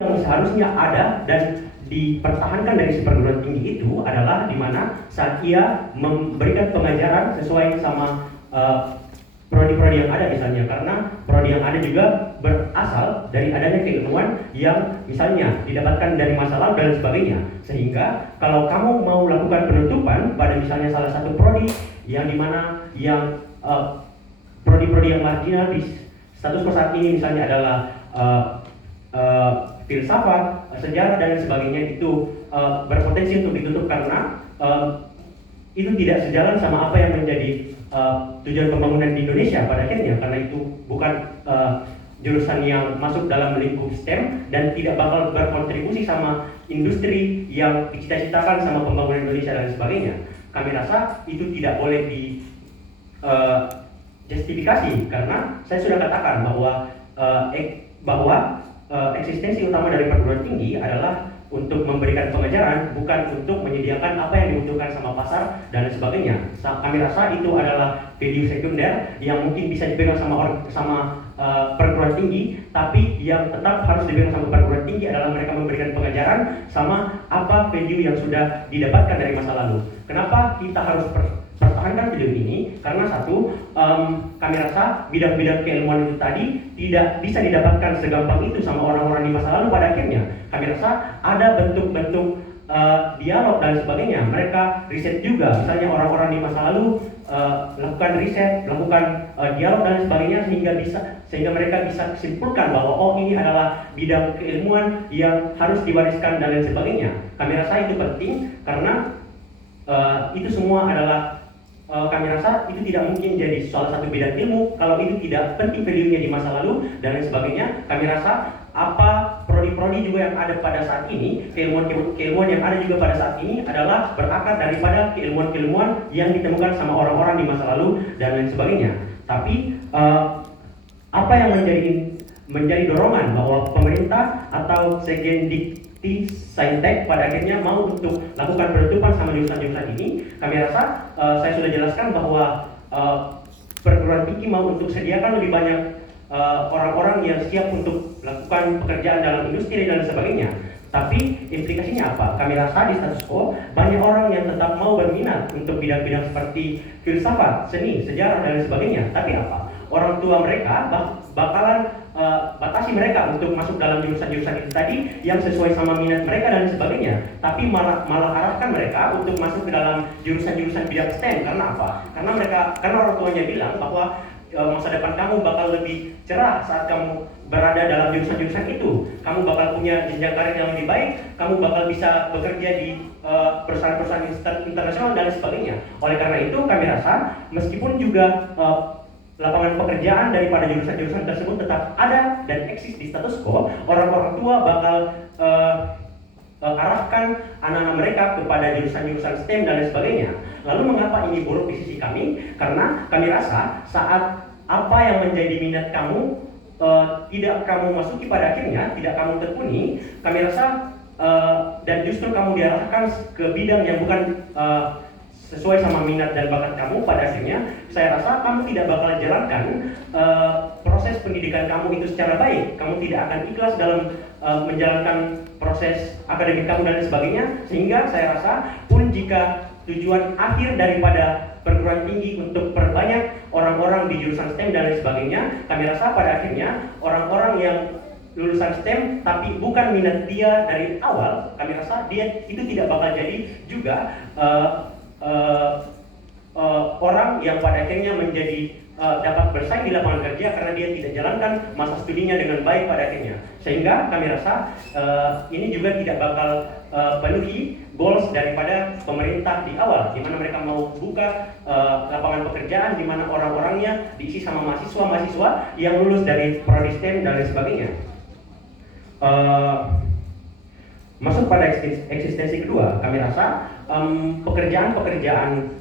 yang seharusnya ada dan dipertahankan dari si perguruan tinggi itu adalah di mana saat ia memberikan pengajaran sesuai sama prodi-prodi yang ada misalnya, karena prodi yang ada juga berasal dari adanya keilmuan yang misalnya didapatkan dari masa lalu dan sebagainya. Sehingga kalau kamu mau lakukan penutupan pada misalnya salah satu prodi yang dimana yang prodi-prodi yang marginal di status saat ini misalnya adalah filsafat, sejarah dan sebagainya, itu berpotensi untuk ditutup karena itu tidak sejalan sama apa yang menjadi tujuan pembangunan di Indonesia pada akhirnya, karena itu bukan jurusan yang masuk dalam lingkup STEM dan tidak bakal berkontribusi sama industri yang dicita-citakan sama pembangunan Indonesia dan sebagainya. Kami rasa itu tidak boleh di justifikasi, karena saya sudah katakan bahwa eksistensi utama dari perguruan tinggi adalah untuk memberikan pengajaran, bukan untuk menyediakan apa yang dibutuhkan sama pasar dan sebagainya. Kami rasa itu adalah value sekunder yang mungkin bisa dipegang sama perguruan tinggi, tapi yang tetap harus dipegang sama perguruan tinggi adalah mereka memberikan pengajaran sama apa value yang sudah didapatkan dari masa lalu. Kenapa kita harus pertahankan video ini? Karena satu, kami rasa bidang-bidang keilmuan itu tadi tidak bisa didapatkan segampang itu sama orang-orang di masa lalu pada akhirnya. Kami rasa ada bentuk-bentuk dialog dan sebagainya. Mereka riset juga, misalnya orang-orang di masa lalu lakukan riset, melakukan dialog dan sebagainya, sehingga mereka bisa simpulkan bahwa oh, ini adalah bidang keilmuan yang harus diwariskan dan lain sebagainya. Kami rasa itu penting karena itu semua adalah kami rasa itu tidak mungkin jadi salah satu bidang ilmu kalau itu tidak penting value-nya di masa lalu dan lain sebagainya. Kami rasa apa prodi-prodi juga yang ada pada saat ini, keilmuan yang ada juga pada saat ini adalah berakar daripada keilmuan-keilmuan yang ditemukan sama orang-orang di masa lalu dan lain sebagainya. Tapi apa yang menjadi dorongan bahwa pemerintah atau Sekjen Saintek pada akhirnya mau untuk lakukan penutupan sama jurusan-jurusan ini, kami rasa saya sudah jelaskan bahwa perguruan tinggi mau untuk sediakan lebih banyak orang-orang yang siap untuk melakukan pekerjaan dalam industri dan sebagainya. Tapi implikasinya apa? Kami rasa di status quo banyak orang yang tetap mau berminat untuk bidang-bidang seperti filsafat, seni, sejarah dan sebagainya. Tapi apa? Orang tua mereka bakalan batasi mereka untuk masuk dalam jurusan-jurusan itu tadi yang sesuai sama minat mereka dan sebagainya. Tapi malah arahkan mereka untuk masuk ke dalam jurusan-jurusan bidang STEM. Karena apa? Karena orang tuanya bilang bahwa masa depan kamu bakal lebih cerah saat kamu berada dalam jurusan-jurusan itu. Kamu bakal punya jenjang karir yang lebih baik, kamu bakal bisa bekerja di perusahaan-perusahaan internasional dan sebagainya. Oleh karena itu kami rasa meskipun juga lapangan pekerjaan daripada jurusan-jurusan tersebut tetap ada dan eksis di status quo, orang-orang tua bakal arahkan anak-anak mereka kepada jurusan-jurusan STEM dan lain sebagainya. Lalu mengapa ini buruk di sisi kami? Karena kami rasa saat apa yang menjadi minat kamu tidak kamu masuki pada akhirnya, tidak kamu tekuni, kami rasa dan justru kamu diarahkan ke bidang yang bukan sesuai sama minat dan bakat kamu, pada akhirnya saya rasa kamu tidak bakal jalankan proses pendidikan kamu itu secara baik. Kamu tidak akan ikhlas dalam menjalankan proses akademik kamu dan sebagainya. Sehingga saya rasa pun jika tujuan akhir daripada perguruan tinggi untuk perbanyak orang-orang di jurusan STEM dan lain sebagainya, kami rasa pada akhirnya orang-orang yang lulusan STEM tapi bukan minat dia dari awal, kami rasa dia itu tidak bakal jadi juga orang yang pada akhirnya menjadi dapat bersaing di lapangan kerja karena dia tidak jalankan masa studinya dengan baik pada akhirnya. Sehingga kami rasa ini juga tidak bakal penuhi goals daripada pemerintah di awal, di mana mereka mau buka lapangan pekerjaan di mana orang-orangnya diisi sama mahasiswa-mahasiswa yang lulus dari prodi STEM dan lain sebagainya. Masuk pada eksistensi kedua, kami rasa pekerjaan-pekerjaan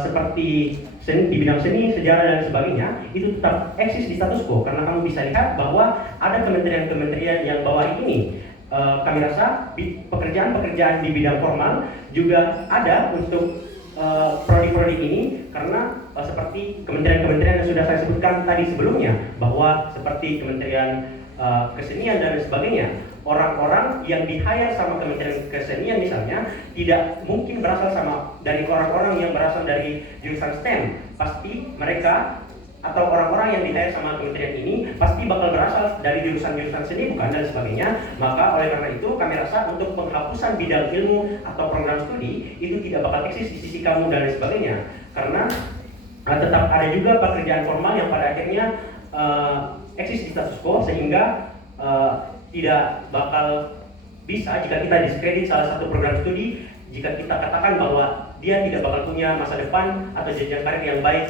seperti di bidang seni, sejarah dan sebagainya itu tetap eksis di status quo karena kamu bisa lihat bahwa ada kementerian-kementerian yang bawah ini. Kami rasa pekerjaan-pekerjaan di bidang formal juga ada untuk prodi-prodi ini karena seperti kementerian-kementerian yang sudah saya sebutkan tadi sebelumnya, bahwa seperti Kementerian Kesenian dan sebagainya, orang-orang yang di-hire sama Kementerian Kesenian misalnya tidak mungkin berasal dari orang-orang yang berasal dari jurusan STEM. Pasti mereka atau orang-orang yang di-hire sama kementerian ini pasti bakal berasal dari jurusan-jurusan seni, bukan, dan sebagainya. Maka oleh karena itu kami rasa untuk penghapusan bidang ilmu atau program studi itu tidak bakal eksis di sisi kamu dan lain sebagainya, karena tetap ada juga pekerjaan formal yang pada akhirnya eksis di status quo, sehingga tidak bakal bisa jika kita diskredit salah satu program studi jika kita katakan bahwa dia tidak bakal punya masa depan atau jenjang karir yang baik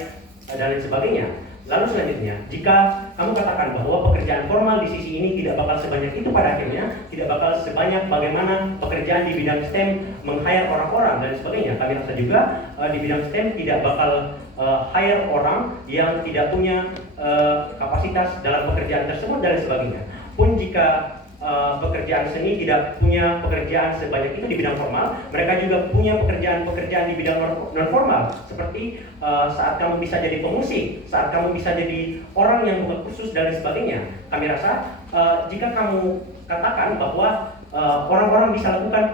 dan lain sebagainya. Lalu selanjutnya, jika kamu katakan bahwa pekerjaan formal di sisi ini tidak bakal sebanyak itu, pada akhirnya tidak bakal sebanyak bagaimana pekerjaan di bidang STEM meng-hire orang-orang dan sebagainya. Kami rasa juga di bidang STEM tidak bakal hire orang yang tidak punya kapasitas dalam pekerjaan tersebut dan lain sebagainya. Pun jika pekerjaan seni tidak punya pekerjaan sebanyak itu di bidang formal, mereka juga punya pekerjaan-pekerjaan di bidang non formal, seperti saat kamu bisa jadi pemusik, saat kamu bisa jadi orang yang buat kursus dan lain sebagainya. Kami rasa jika kamu katakan bahwa orang-orang bisa lakukan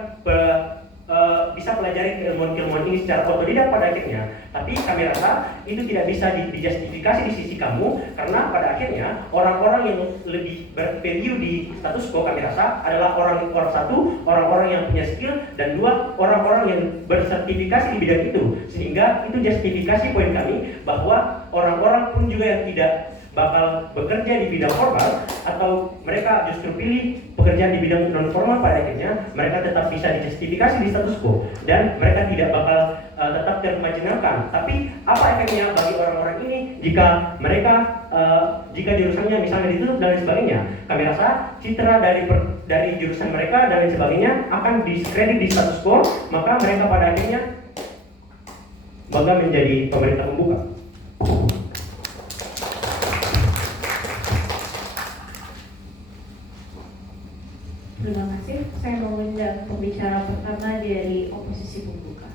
bisa pelajari keilmuan-keilmuan ini secara otodidak pada akhirnya, tapi kami rasa itu tidak bisa dijustifikasi di sisi kamu, karena pada akhirnya orang-orang yang lebih bervalue di status quo kami rasa adalah orang-orang yang punya skill, dan dua, orang-orang yang bersertifikasi di bidang itu. Sehingga itu justifikasi poin kami bahwa orang-orang pun juga yang tidak bakal bekerja di bidang formal atau mereka justru pilih pekerjaan di bidang non formal, pada akhirnya mereka tetap bisa dijustifikasi di status quo dan mereka tidak bakal tetap termajinalkan. Tapi apa efeknya bagi orang-orang ini jika mereka jika jurusannya misalnya ditutup dan lain sebagainya? Kami rasa citra dari jurusan mereka dan lain sebagainya akan diskredit di status quo, maka mereka pada akhirnya bakal menjadi pemerintah pembuka. Terima kasih. Saya mau mengundang pembicara pertama dari oposisi pembuka.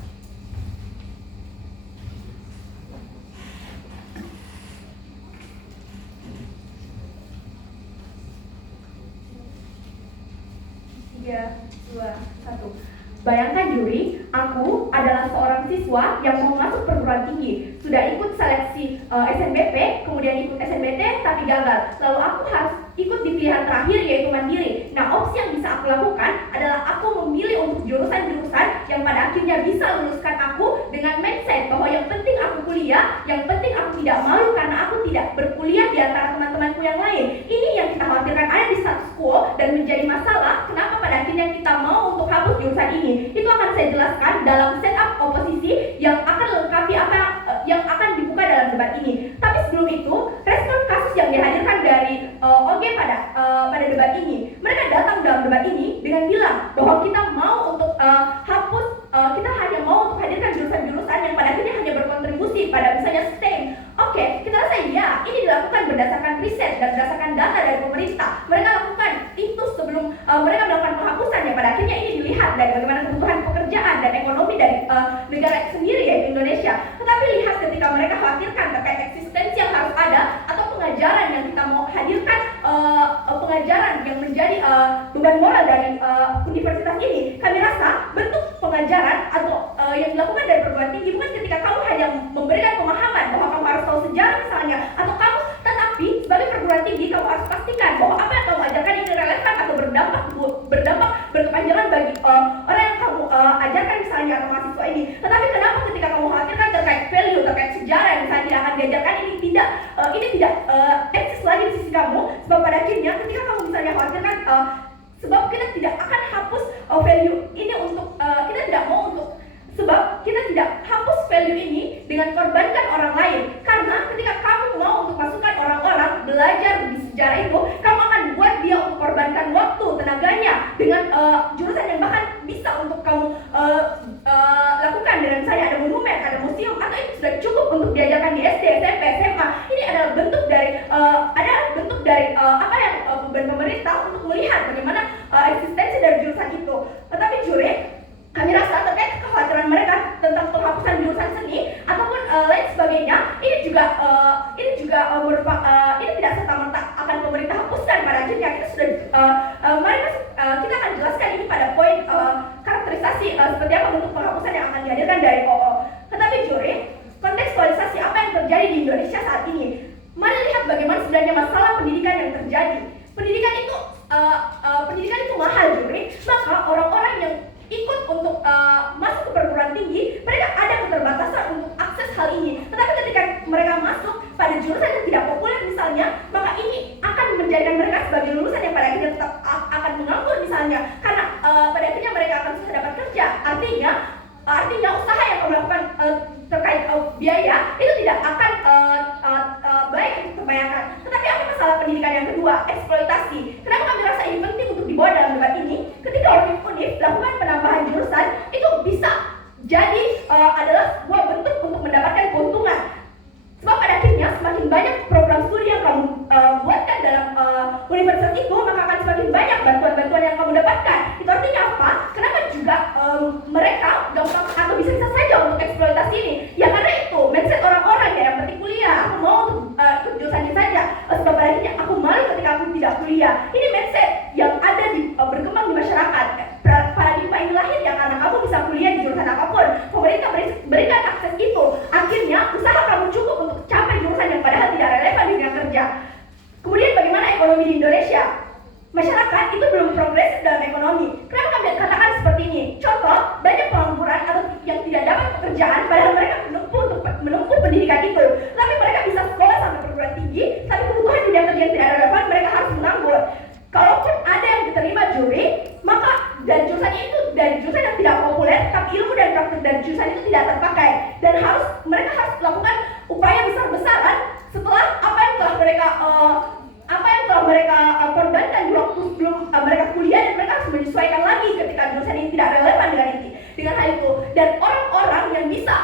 Tiga, dua, satu. Bayangkan juri, aku adalah seorang siswa yang mau masuk perguruan tinggi. Sudah ikut seleksi SNBP, kemudian ikut SNBT tapi gagal. Lalu aku harus ikut di pilihan terakhir, yaitu mandiri. Nah, opsi yang bisa aku lakukan adalah aku memilih untuk jurusan-jurusan yang pada akhirnya bisa luluskan aku dengan mindset bahwa yang penting aku kuliah, yang penting aku tidak malu karena aku tidak berkuliah di antara teman-temanku yang lain. Ini yang kita khawatirkan ada di status quo dan menjadi masalah kenapa pada akhirnya kita mau untuk hapus jurusan ini. Itu akan saya jelaskan dalam setup oposisi yang akan lengkapi apa yang akan dibuka dalam debat ini. Tapi sebelum itu, respon kasus yang dihadirkan dari OG pada debat ini, mereka datang dalam debat ini dengan bilang bahwa kita mau untuk hapus, kita hanya mau untuk hadirkan jurusan-jurusan yang pada akhirnya hanya berkontribusi pada misalnya STEM. Oke, kita rasa ya, ini dilakukan berdasarkan riset dan berdasarkan data dari pemerintah. Mereka lakukan itu sebelum mereka melakukan penghapusan, yang pada akhirnya ini dilihat dari bagaimana kebutuhan pekerjaan dan ekonomi dari negara sendiri, yaitu Indonesia. Tetapi lihat ketika mereka khawatirkan terkait eksistensi yang harus ada atau pengajaran yang kita mau hadirkan, pengajaran yang menjadi beban moral dari universitas ini, kami rasa bentuk pengajaran atau yang dilakukan dari perguruan tinggi bukan ketika kamu hanya memberikan pemahaman bahwa kamu harus tahu sejarah misalnya atau kamu, tetapi sebagai perguruan tinggi kamu harus pastikan bahwa apa yang kamu ajarkan ini relevan atau berdampak berkepanjangan bagi orang yang kamu ajarkan misalnya atau mahasiswa ini. Tetapi kenapa ketika kamu khawatirkan terkait value, terkait sejarah yang misalnya tidak akan diajarkan, ini tidak eksis lagi di sisi kamu, sebab pada akhirnya ketika kamu misalnya khawatirkan sebab kita tidak akan hapus value ini untuk kita tidak mau untuk, sebab kita tidak hapus value ini dengan korbankan orang lain. Karena ketika kamu mau untuk masukkan orang-orang belajar di sejarah itu, kamu akan buat dia untuk korbankan waktu, tenaganya dengan jurusan yang bahkan bisa untuk kamu lakukan dengan misalnya ada monumen, ada museum, atau itu sudah cukup untuk diajarkan di SD, SMP, SMA. Ini adalah bentuk dari apa yang beban pemerintah untuk melihat bagaimana eksistensi dari jurusan itu. Tetapi juri, kami rasa terkait kekhawatiran mereka tentang penghapusan jurusan seni ataupun lain sebagainya, ini juga merupakan ini tidak serta-merta akan pemerintah hapuskan. Pada akhirnya kita sudah seperti apa bentuk penghapusan yang akan dihadirkan dari OO. Tetapi juri, kontekstualisasi apa yang terjadi di Indonesia saat ini. Mari lihat bagaimana sebenarnya masalah pendidikan yang terjadi. Pendidikan itu mahal, juri. Maka orang-orang yang ikut untuk masuk ke perguruan tinggi, mereka ada keterbatasan untuk akses hal ini. Tetapi ketika mereka masuk pada jurusan yang tidak populer misalnya, maka ini akan menjadikan mereka sebagai lulusan yang pada akhirnya tetap akan menganggur misalnya, karena pada akhirnya mereka akan susah dapat kerja. Artinya usaha yang kamu lakukan terkait biaya itu tidak akan baik untuk terbayarkan. Tetapi apa masalah pendidikan yang kedua? Eksploitasi. Kenapa kami rasa ini penting untuk dibawa dalam debat ini? Ketika univ melakukan penambahan jurusan, itu bisa jadi adalah sebuah bentuk untuk mendapatkan keuntungan. Sebab pada akhirnya semakin banyak program studi yang kamu buatkan dalam universitas itu, maka akan semakin banyak bantuan-bantuan yang kamu dapatkan. Itu artinya apa? Kenapa juga mereka gampang atau bisa-bisa saja untuk eksploitasi ini? Ya karena itu mindset orang-orang yang penting kuliah, aku mau untuk jurusan ini saja. Sebab pada akhirnya aku malu ketika aku tidak kuliah. Ini mindset yang ada berkembang di masyarakat. Paradigma ini lahir ya karena kamu bisa kuliah di jurusan apapun. Pemerintah berikan akses itu. Akhirnya usaha kamu cukup untuk capai jurusan yang padahal tidak relevan di dunia kerja. Kemudian bagaimana ekonomi di Indonesia? Masyarakat itu belum progresif dalam ekonomi. Kenapa kami katakan seperti ini? Contoh, banyak pengangguran atau yang tidak dapat pekerjaan padahal mereka menempuh pendidikan itu. Tapi mereka bisa sekolah sampai perguruan tinggi, tapi kebutuhan dunia kerja yang tidak relevan, mereka harus menganggur. Kalaupun ada yang diterima juri, maka dari jurusannya itu dari jurusan yang tidak populer, tapi ilmu dan praktek dari jurusan itu tidak terpakai, dan mereka harus melakukan upaya besar-besaran setelah apa yang telah mereka korbankan di waktu sebelum mereka kuliah, dan mereka harus menyesuaikan lagi ketika jurusan ini tidak relevan dengan hal itu. Dan orang-orang yang bisa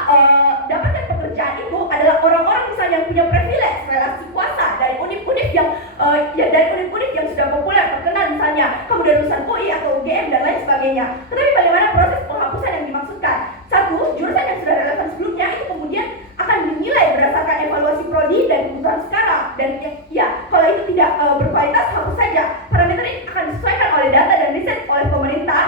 dapatkan pekerjaan itu adalah orang-orang misalnya yang punya privilege relasi kuasa dari univ-univ yang sudah populer terkenal, misalnya kamu dari lulusan UI atau UGM dan lain sebagainya. Tetapi bagaimana proses penghapusan yang dimaksudkan? Satu, jurusan yang sudah relevan sebelumnya itu kemudian akan dinilai berdasarkan evaluasi prodi dan kebutuhan sekarang, dan kalau itu tidak berkualitas, hapus saja. Parameter ini akan disesuaikan oleh data dan riset oleh pemerintah.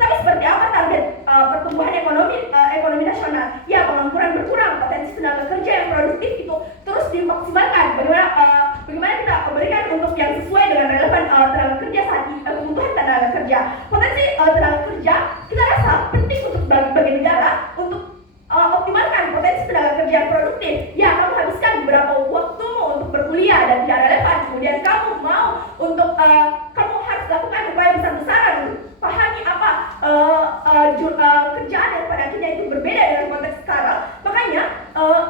Tapi seperti apa target pertumbuhan ekonomi nasional? Ya, pengangguran berkurang, potensi tenaga kerja yang produktif itu terus dimaksimalkan. Bagaimana kita berikan untuk yang sesuai dengan relevan tenaga kerja saat ini, kebutuhan tenaga kerja. Potensi tenaga kerja kita rasa penting untuk bagi negara untuk optimalkan potensi tenaga kerja yang produktif. Ya, kamu habiskan beberapa waktumu untuk berkuliah dan tidak relevan. Kemudian kamu mau untuk kamu harus lakukan upaya besar-besaran untuk pahami apa kerjaan yang pada akhirnya itu berbeda dengan konteks sekarang. Makanya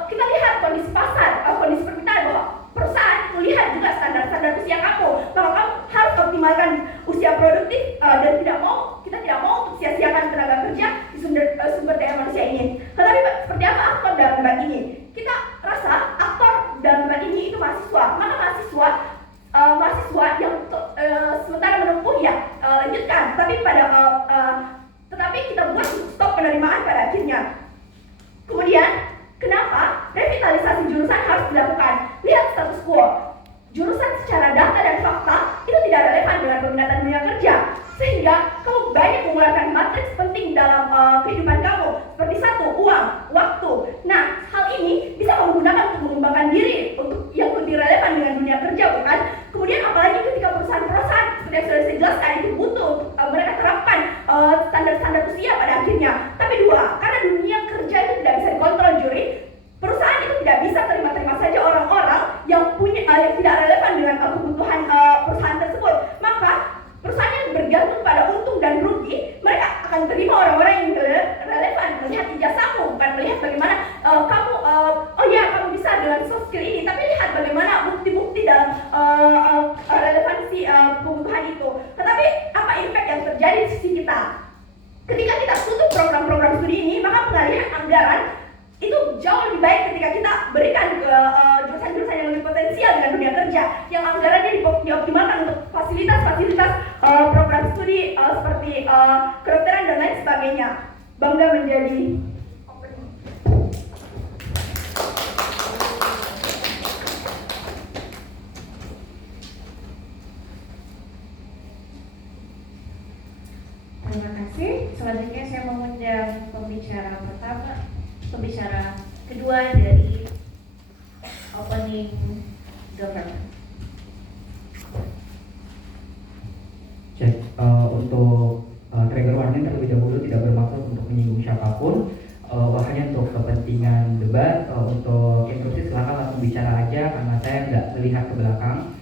kita lihat kondisi pasar, kondisi permintaan, bahwa perusahaan melihat juga standar usia kamu. Maka kamu harus optimalkan usia produktif, dan kita tidak mau untuk sia-siakan tenaga kerja di sumber daya manusia ini. Tetapi seperti apa aktor dalam debat ini? Kita rasa aktor dalam debat ini itu mahasiswa. Maka mahasiswa yang sementara menempuh lanjutkan, tetapi kita buat stop penerimaan pada akhirnya. Kemudian kenapa revitalisasi jurusan harus dilakukan? Lihat status quo. Jurusan secara data dan fakta itu tidak relevan dengan peminatan dunia kerja, sehingga kamu banyak mengeluarkan matriks penting dalam kehidupan kamu, seperti satu, uang, waktu. Nah, hal ini bisa kamu gunakan untuk mengembangkan diri untuk yang lebih relevan dengan dunia kerja, bukan? Kemudian apalagi ketika perusahaan-perusahaan seperti yang sudah saya jelaskan itu butuh untuk mereka terapkan standar-standar usia pada akhirnya. Tapi dua, karena dunia kerja itu tidak bisa dikontrol juri, perusahaan itu tidak bisa terima-terima saja orang-orang yang tidak relevan dengan kebutuhan perusahaan tersebut. Maka perusahaan yang bergantung pada untung dan rugi, mereka akan terima orang-orang yang relevan, melihat ijazahmu, bukan melihat bagaimana kamu bisa dengan soft skill ini, tapi lihat bagaimana bukti-bukti dalam relevansi kebutuhan itu. Tetapi apa impact yang terjadi di sisi kita? Ketika kita tutup program-program studi ini, maka pengalihan anggaran itu jauh lebih baik ketika kita berikan ke jurusan-jurusan yang lebih potensial dengan dunia kerja, yang anggarannya dioptimalkan untuk fasilitas program studi seperti kedokteran dan lain sebagainya. Bangga menjadi kasih. Selanjutnya saya mengundang pembicara kedua dari opening government. Cek, untuk trigger warning terlebih dahulu tidak bermaksud untuk menyinggung siapapun, hanya untuk kepentingan debat. Untuk instruksi silakan langsung bicara aja karena saya nggak melihat ke belakang.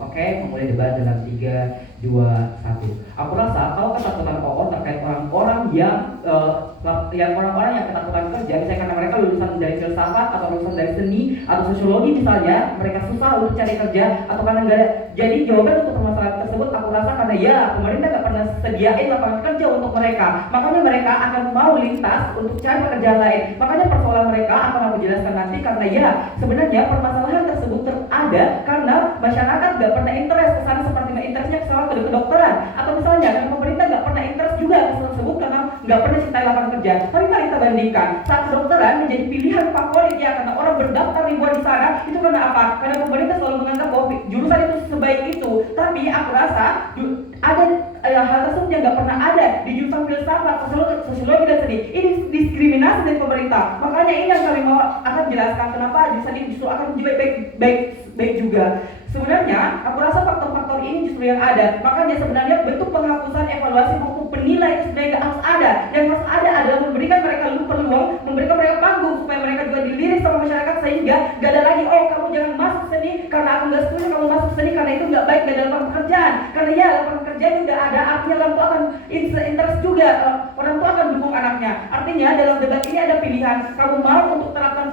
Oke, memulai debat dalam 3, 2, 1. Aku rasa kalau ketakutan OO terkait orang-orang yang orang-orang yang ketakutan kerja, misalnya karena mereka lulusan dari filsafat atau lulusan dari seni atau sosiologi misalnya, mereka susah untuk cari kerja atau karena enggak ada. Jadi jawaban untuk permasalahan tersebut aku rasa karena ya pemerintah nggak pernah sediain lapangan kerja untuk mereka, makanya mereka akan mau lintas untuk cari pekerjaan lain. Makanya persoalan mereka akan aku jelaskan nanti karena ya sebenarnya permasalahan tersebut ada karena masyarakat nggak pernah interest ke sana seperti interestnya ke kedokteran, atau misalnya karena pemerintah nggak pernah interest juga ke tersebut karena nggak pernah cintai lapangan kerja. Tapi mari kita bandingkan saat kedokteran menjadi pilihan favorit ya karena orang berdaftar ribuan di sana, itu karena apa? Karena pemerintah selalu menganggap bahwa jurusan itu sebaik itu. Tapi aku rasa ada hal tersebut yang nggak pernah ada di jurusan filsafat, sosiologi dan seni. Ini diskriminasi dari pemerintah. Makanya ini yang kami mau akan jelaskan kenapa jurusan ini justru akan baik juga. Sebenarnya aku rasa faktor-faktor ini justru yang ada. Makanya sebenarnya bentuk penghapusan evaluasi maupun penilai itu sebenarnya nggak harus ada. Yang harus ada adalah memberikan mereka peluang, memberikan mereka panggung supaya mereka juga dilirik sama masyarakat sehingga gak ada lagi kamu jangan masuk seni karena aku nggak setuju kamu masuk seni karena itu nggak baik dalam lapangan pekerjaan. Karena ya lapangan pekerjaan udah ada, artinya orang tua akan interest juga, orang tua akan dukung anaknya. Artinya dalam debat ini ada pilihan, kamu mau untuk terapkan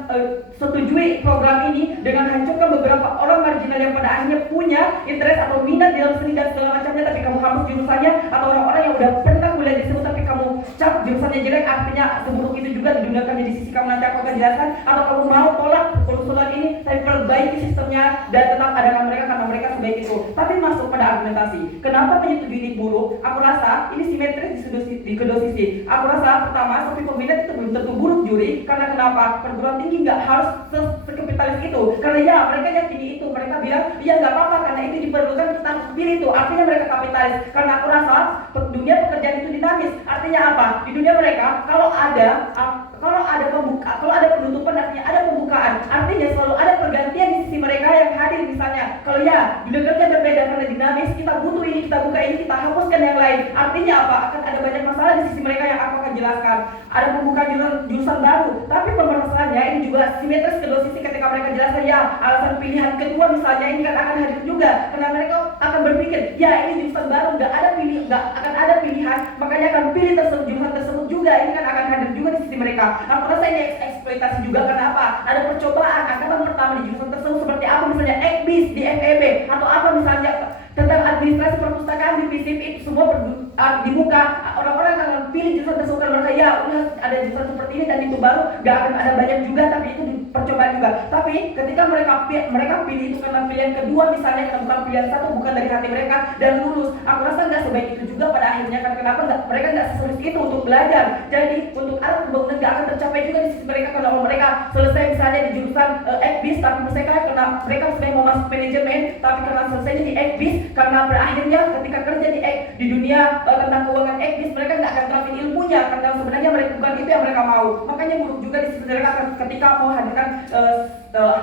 setujui program ini dengan hancurkan beberapa orang marginal yang pada akhirnya punya interest atau minat dalam seni dan segala macamnya, tapi kamu hapus jurusannya, atau orang-orang yang udah pernah kuliah di situ tapi kamu cap jurusannya jelek, artinya seburuk itu juga didunia kerja di sisi kamu, nanti aku akan jelaskan. Atau kamu mau tolak usulan ini tapi perbaiki sistemnya dan tetap adakan mereka karena mereka sebaik itu. Tapi masuk pada argumentasi kenapa menyetujui ini buruk, aku rasa ini simetris di kedua sisi. Aku rasa pertama seperti peminat itu belum tentu buruk juri, karena kenapa? Perguruan tinggi nggak harus sekapitalis itu, karena ya mereka yang tinggi itu mereka bilang ya nggak apa-apa karena itu diperlukan, kita harus pilih itu, artinya mereka kapitalis. Karena aku rasa dunia pekerjaan itu dinamis, artinya apa? Di dunia mereka kalau ada penutupan artinya ada pembukaan, artinya selalu ada pergantian di sisi mereka yang hadir. Misalnya kalau ya dunia kerja berbeda karena dinamis, kita butuh ini, kita buka ini, kita hapuskan yang lain, artinya apa? Akan ada banyak masalah di sisi mereka yang aku akan jelaskan. Ada pembukaan jurusan baru, tapi permasalahannya ini juga simetris kedua sisi. Ketika mereka jelaskan ya alasan pilihan kedua misalnya ini kan akan hadir juga, karena mereka akan berpikir ya ini jurusan baru, nggak akan ada pilihan, makanya akan pilih jurusan tersebut juga, ini kan akan hadir juga di sisi mereka. Aku rasa ini eksploitasi juga, karena apa? Ada percobaan angkatan pertama di jurusan tersebut seperti apa misalnya ekbis di FEB, atau apa misalnya tentang administrasi perpustakaan di PCP, itu semua dibuka. Orang-orang akan pilih jurusan tersebut karena mereka ya udah ada jurusan seperti ini dan itu baru, gak akan ada banyak juga, tapi itu percobaan juga. Tapi ketika mereka pilih itu karena pilihan kedua misalnya, karena bukan pilihan satu, bukan dari hati mereka dan lulus, aku rasa nggak sebaik itu juga pada akhirnya. Kan kenapa mereka nggak sesulit itu untuk belajar? Jadi untuk arah pembangunan nggak akan tercapai juga di sisi mereka karena mereka selesai misalnya di jurusan ekbis, tapi mereka karena mereka sebenarnya mau masuk manajemen, tapi karena selesainya di ekbis, karena berakhirnya ketika kerja di dunia tentang keuangan ekbis, mereka nggak akan terapin ilmunya karena sebenarnya mereka bukan itu yang mereka mau. Makanya buruk juga di sisi mereka ketika mau hadirkan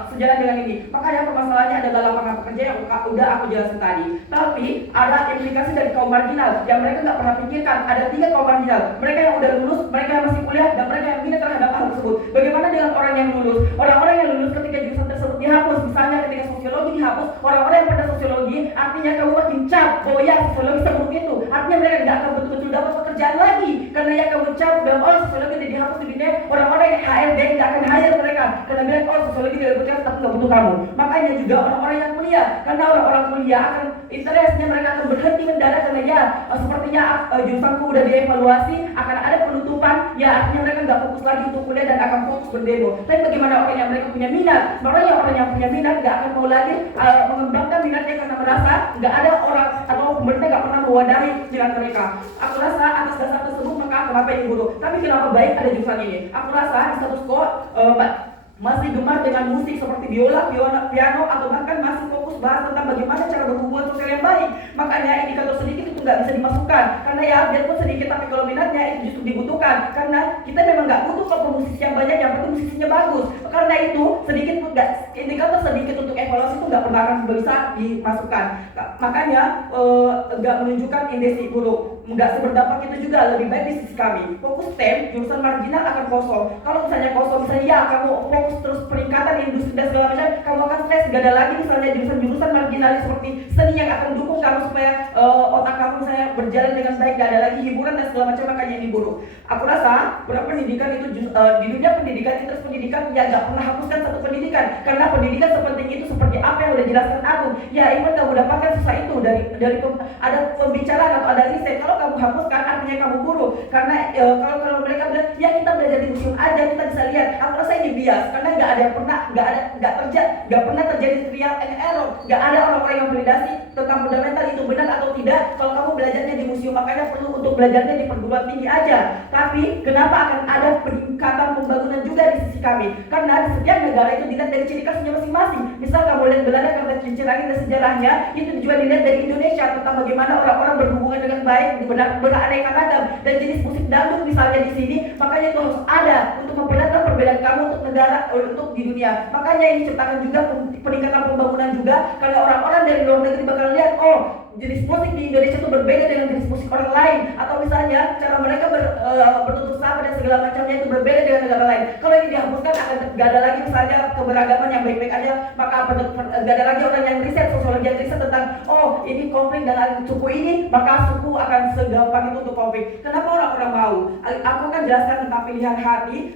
sejalan dengan ini. Makanya permasalahannya adalah lapangan pekerja yang udah aku jelasin tadi. Tapi ada implikasi dari kaum marginal yang mereka nggak pernah pikirkan. Ada 3 kaum marginal, mereka yang udah lulus, mereka yang masih kuliah, dan mereka yang minat terhadap hal tersebut. Bagaimana dengan orang yang lulus? Orang-orang yang lulus ketika jurusan tersebut dihapus, misalnya ketika sosiologi dihapus, orang-orang yang pada sosiologi, artinya kamu makin cap bahwa ya sosiologi seburuk itu, artinya mereka nggak akan betul-betul dapat pekerjaan lagi karena ya kamu cap dan sosiologi tidak dihapus di dunia, orang-orang yang HRD nggak akan hire mereka karena bilang sosiologi tidak butuh, tapi nggak butuh kamu. Makanya juga orang-orang yang kuliah, karena orang-orang kuliah akan interestnya mereka akan berhenti mendadak karena ya sepertinya jurusanku udah dievaluasi, akan ada penutupan, ya artinya mereka nggak fokus lagi untuk kuliah dan akan fokus berdemo. Tapi bagaimana orang yang mereka punya minat? Makanya orang yang punya minat nggak akan mau lagi mengembangkan minatnya karena merasa nggak ada orang atau pemerintah nggak pernah mewadahi minat mereka. Aku rasa atas dasar tersebut maka kenapa ini buruk? Tapi kenapa baik ada jurusan ini? Aku rasa di status quo masih gemar dengan musik seperti biola, piano, atau bahkan masih fokus bahas tentang bagaimana cara berhubungan sosial yang baik. Makanya indikator sedikit itu nggak bisa dimasukkan, karena ya biarpun sedikit tapi kalau minatnya itu justru dibutuhkan, karena kita memang nggak butuh kalau musisi yang banyak, yang penting musisinya bagus. Karena itu sedikit pun nggak, indikator sedikit untuk evaluasi itu nggak pernah akan bisa dimasukkan. Makanya nggak menunjukkan indeks buruk, nggak seberdampak itu juga. Lebih baik di sisi kami fokus STEM, jurusan marginal akan kosong. Kalau misalnya kosong, misalnya ya kamu fokus terus peningkatan industri dan segala macam, kamu akan stres. Gak ada lagi misalnya jurusan-jurusan marginal seperti seni yang akan dukung kamu supaya otak kamu misalnya berjalan dengan baik. Gak ada lagi hiburan dan segala macam, makanya ini buruk. Aku rasa pendidikan itu di dunia pendidikan, interest pendidikan ya gak pernah hapuskan satu pendidikan, karena pendidikan sepenting itu seperti apa yang udah jelaskan aku. Ya Iman, kamu dapatkan susah itu dari ada pembicaraan atau ada riset. Kalau kamu hapuskan artinya kamu buruk, karena kalau mereka bilang ya kita belajar di museum aja kita bisa lihat, aku rasa ini bias, karena nggak pernah terjadi trial and error, nggak ada orang-orang yang validasi tentang fundamental itu benar atau tidak kalau kamu belajarnya di museum. Makanya perlu untuk belajarnya di perguruan tinggi aja. Tapi kenapa akan ada peningkatan pembangunan juga di sisi kami? Karena di setiap negara itu dilihat dari ciri khasnya masing-masing. Misal kamu lihat Belanda karena cincin angin dan sejarahnya, itu juga dilihat dari Indonesia tentang bagaimana orang-orang berhubungan dengan baik, beraneka ragam, dan jenis musik dangdut misalnya di sini. Makanya itu harus ada untuk memperlihatkan perbedaan kamu untuk negara, untuk di dunia. Makanya ini ciptakan juga peningkatan pembangunan juga, karena orang-orang dari luar negeri bakal lihat, oh jenis musik di Indonesia itu berbeda dengan jenis musik orang lain, atau misalnya cara mereka bertutur sapa dan segala macamnya itu berbeda dengan negara lain. Kalau ini dihapuskan akan gak ada lagi misalnya keberagaman yang baik-baik aja, maka gak ada lagi orang yang riset, sosiologi yang riset tentang oh ini konflik dengan suku ini, maka suku akan segampang itu untuk konflik. Kenapa orang-orang mau? Aku akan jelaskan tentang pilihan hati.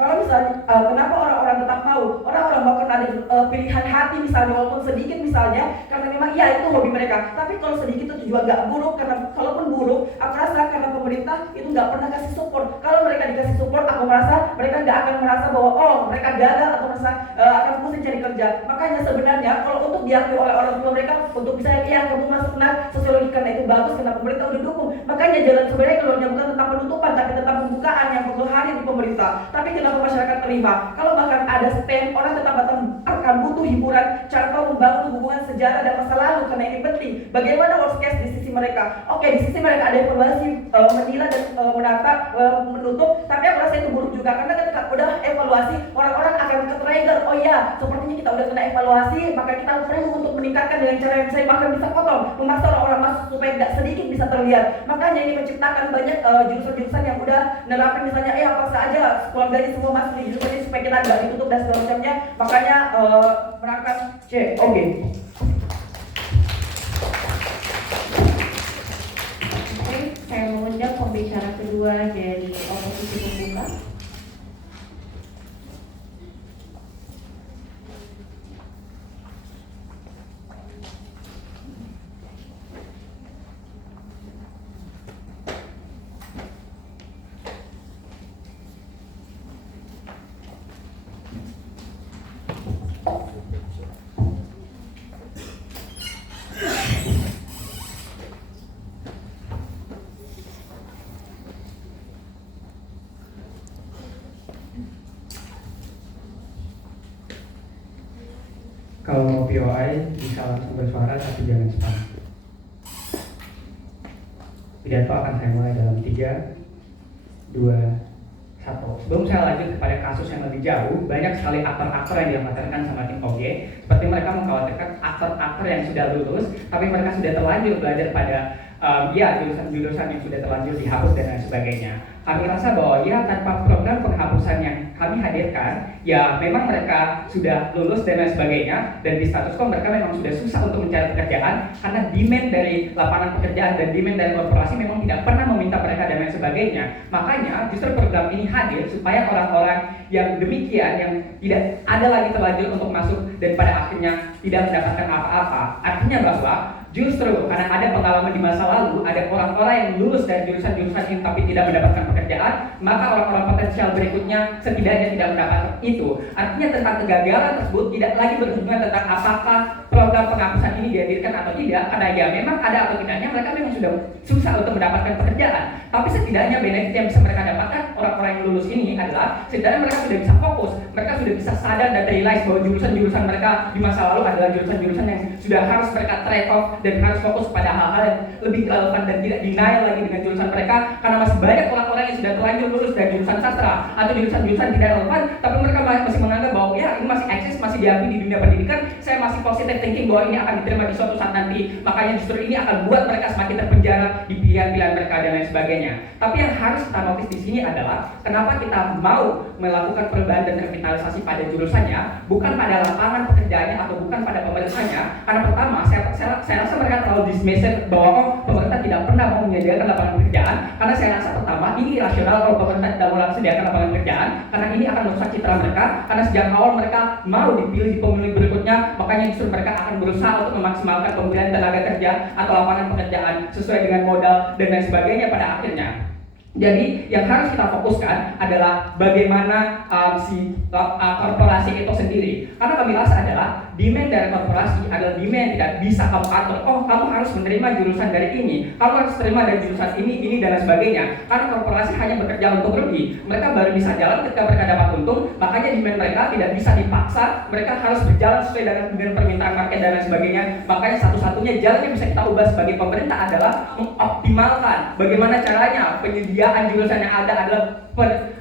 Kalau misalnya kenapa orang-orang tetap mau? Orang-orang mau karena ada pilihan hati misalnya, walaupun sedikit misalnya, karena memang iya itu hobi mereka. Tapi kalau sedikit itu juga gak buruk, karena kalaupun buruk, aku rasa karena pemerintah itu gak pernah kasih support. Kalau mereka dikasih support, aku merasa mereka gak akan merasa bahwa oh mereka gagal atau merasa akan pusing cari kerja. Makanya sebenarnya kalau untuk diakui oleh orang tua mereka untuk bisa ya kamu masuk sosiologi karena itu bagus, karena pemerintah udah dukung. Makanya jalan sebenarnya keluarnya bukan tentang penutupan, tapi tentang pembukaan yang perlu hadir di pemerintah. Tapi kenapa masyarakat terima? Kalau bahkan ada STEM, orang tetap akan butuh hiburan, cara tahu membangun hubungan sejarah dan masa lalu, karena ini penting. Bagaimana worst case di sisi mereka? Oke, di sisi mereka ada evaluasi, menilai dan menata, menutup. Tapi aku rasa itu buruk juga, karena ketika udah evaluasi, orang-orang akan ke-trigger. Oh iya, sepertinya kita udah kena evaluasi, maka kita perlu untuk meningkatkan dengan cara yang saya bahkan bisa potong, memaksa orang-orang masuk supaya tidak sedikit bisa terlihat. Makanya ini menciptakan banyak jurusan-jurusan yang udah nerapin misalnya, paksa aja keluarganya semua masuk di jurusan ini supaya kita nggak ditutup dan segala macamnya. Makanya berangkat C. Oke. Saya mengundang pembicara kedua dari oposisi pembuka. Kalau mau POI bisa langsung bersuara tapi jangan spam. Pidato akan saya mulai dalam 3, 2, 1. Sebelum saya lanjut kepada kasus yang lebih jauh, banyak sekali aktor-aktor yang dikhawatirkan sama tim OG. Seperti mereka mengkhawatirkan aktor-aktor yang sudah lulus, tapi mereka sudah terlanjur belajar pada jurusan-jurusan yang sudah terlanjur dihapus dan lain sebagainya. Kami rasa bahwa tanpa program penghapusan yang kami hadirkan, memang mereka sudah lulus dan lain sebagainya, dan di status quo mereka memang sudah susah untuk mencari pekerjaan karena demand dari lapangan pekerjaan dan demand dari korporasi memang tidak pernah meminta mereka dan lain sebagainya. Makanya justru program ini hadir supaya orang-orang yang demikian, yang tidak ada lagi terlanjur untuk masuk dan pada akhirnya tidak mendapatkan apa-apa. Artinya bahwa justru karena ada pengalaman di masa lalu, ada orang-orang yang lulus dari jurusan-jurusan ini tapi tidak mendapatkan pekerjaan, maka orang-orang potensial berikutnya setidaknya tidak mendapatkan itu. Artinya tentang kegagalan tersebut tidak lagi berhubungan tentang apakah program penghapusan ini dihadirkan atau tidak, karena ya memang ada atau tidaknya mereka memang sudah susah untuk mendapatkan pekerjaan. Tapi setidaknya benefit yang bisa mereka dapatkan orang-orang yang lulus ini adalah setidaknya mereka sudah bisa fokus, mereka sudah bisa sadar dan realize bahwa jurusan-jurusan mereka di masa lalu adalah jurusan-jurusan yang sudah harus mereka trade off dan harus fokus pada hal-hal yang lebih relevan dan tidak denial lagi dengan jurusan mereka, karena masih banyak orang-orang yang sudah terlanjur lulus dari jurusan sastra atau jurusan-jurusan tidak relevan, tapi mereka masih menganggap bahwa ya ini masih eksis, masih diakui di dunia pendidikan, saya masih positive thinking bahwa ini akan diterima di suatu saat nanti, makanya justru ini akan buat mereka semakin terpenjara di pilihan-pilihan mereka dan lain sebagainya. Tapi yang harus kita notice di sini adalah kenapa kita mau melakukan perubahan dan revitalisasi pada jurusannya, bukan pada lapangan pekerjaannya atau bukan pada pemerintahnya. Karena pertama, saya rasa mereka terlalu dismissive bahwa pemerintah tidak pernah mau menyediakan lapangan pekerjaan. Karena saya rasa pertama, ini irasional kalau pemerintah tidak mau menyediakan lapangan pekerjaan, karena ini akan merusak citra mereka. Karena sejak awal mereka mau dipilih di pemilih berikutnya, makanya justru mereka akan berusaha untuk memaksimalkan pemberian tenaga kerja atau lapangan pekerjaan sesuai dengan modal dan lain sebagainya pada akhirnya. Jadi yang harus kita fokuskan adalah bagaimana korporasi itu sendiri. Karena kami rasa adalah demand dari korporasi adalah demand yang tidak bisa kamu atur. Oh, kamu harus menerima jurusan dari ini, kamu harus terima dari jurusan ini dan sebagainya. Karena korporasi hanya bekerja untuk rugi. Mereka baru bisa jalan ketika mereka dapat untung. Makanya demand mereka tidak bisa dipaksa. Mereka harus berjalan sesuai dengan permintaan market dan sebagainya. Makanya satu-satunya jalan yang bisa kita ubah sebagai pemerintah adalah mengoptimalkan bagaimana caranya penyediaan jurusan yang ada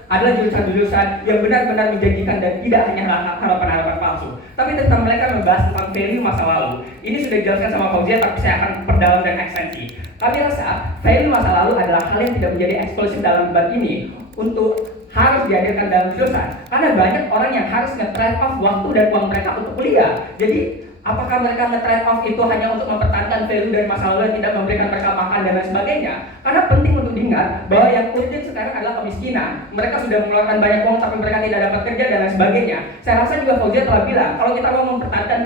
adalah jurusan-jurusan yang benar-benar menjanjikan dan tidak hanya harapan-harapan palsu. Tapi tentang mereka membahas tentang value masa lalu, ini sudah dijelaskan sama Fauzia, tapi saya akan perdalam dan ekstensi. Kami rasa value masa lalu adalah hal yang tidak menjadi eksklusif dalam debat ini untuk harus dihadirkan dalam jurusan. Karena banyak orang yang harus nge-trade off waktu dan uang mereka untuk kuliah. Jadi apakah mereka nge-trade off itu hanya untuk mempertahankan value dari masa lalu dan tidak memberikan mereka makan dan lain sebagainya? Karena penting untuk diingat bahwa yang urgent sekarang adalah kemiskinan. Mereka sudah mengeluarkan banyak uang tapi mereka tidak dapat kerja dan lain sebagainya. Saya rasa juga Fauzia telah bilang kalau kita mau mempertahankan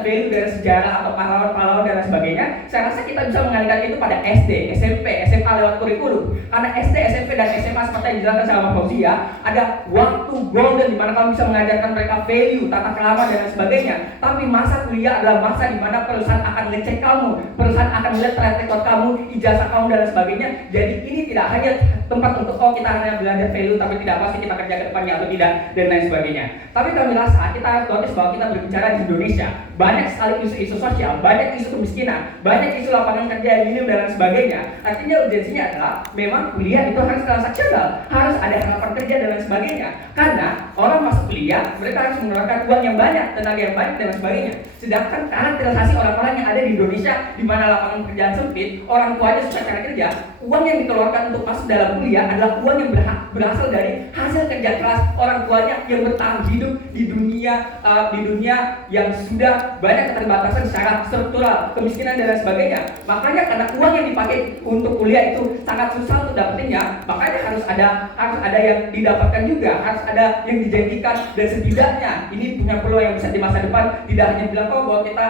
value dari sejarah atau pahlawan-pahlawan dan lain sebagainya, saya rasa kita bisa mengalihkan itu pada SD, SMP, SMA lewat kurikulum. Karena SD, SMP dan SMA seperti yang dijelaskan sama Fauzia, ada waktu golden di mana kamu bisa mengajarkan mereka value, tata krama dan lain sebagainya. Tapi masa kuliah adalah masa di mana perusahaan akan ngecek kamu, perusahaan akan melihat track record kamu, ijazah kamu dan sebagainya. Jadi ini tidak hanya tempat untuk kita hanya belajar value tapi tidak pasti kita kerja ke depannya atau tidak dan lain sebagainya. Tapi kami rasa kita harus notice bahwa kita berbicara di Indonesia, banyak sekali isu-isu sosial, banyak isu kemiskinan, banyak isu lapangan kerja yang minim dan lain sebagainya. Artinya urgensinya adalah memang kuliah itu harus transaksional, harus ada harapan kerja dan lain sebagainya. Karena orang masuk kuliah, mereka harus mengeluarkan uang yang banyak, tenaga yang banyak dan sebagainya. Sedangkan karakterisasi orang-orang yang ada di Indonesia di mana lapangan pekerjaan sempit, orang tuanya susah cari kerja, uang yang dikeluarkan untuk masuk dalam kuliah adalah uang yang berasal dari hasil kerja keras orang tuanya yang bertahan hidup di dunia yang sudah banyak keterbatasan secara struktural, kemiskinan dan lain sebagainya. Makanya karena uang yang dipakai untuk kuliah itu sangat susah untuk dapetinnya, makanya harus ada yang didapatkan juga, harus ada yang dijanjikan, dan setidaknya ini punya peluang yang bisa di masa depan. Tidak hanya bilang bahwa kita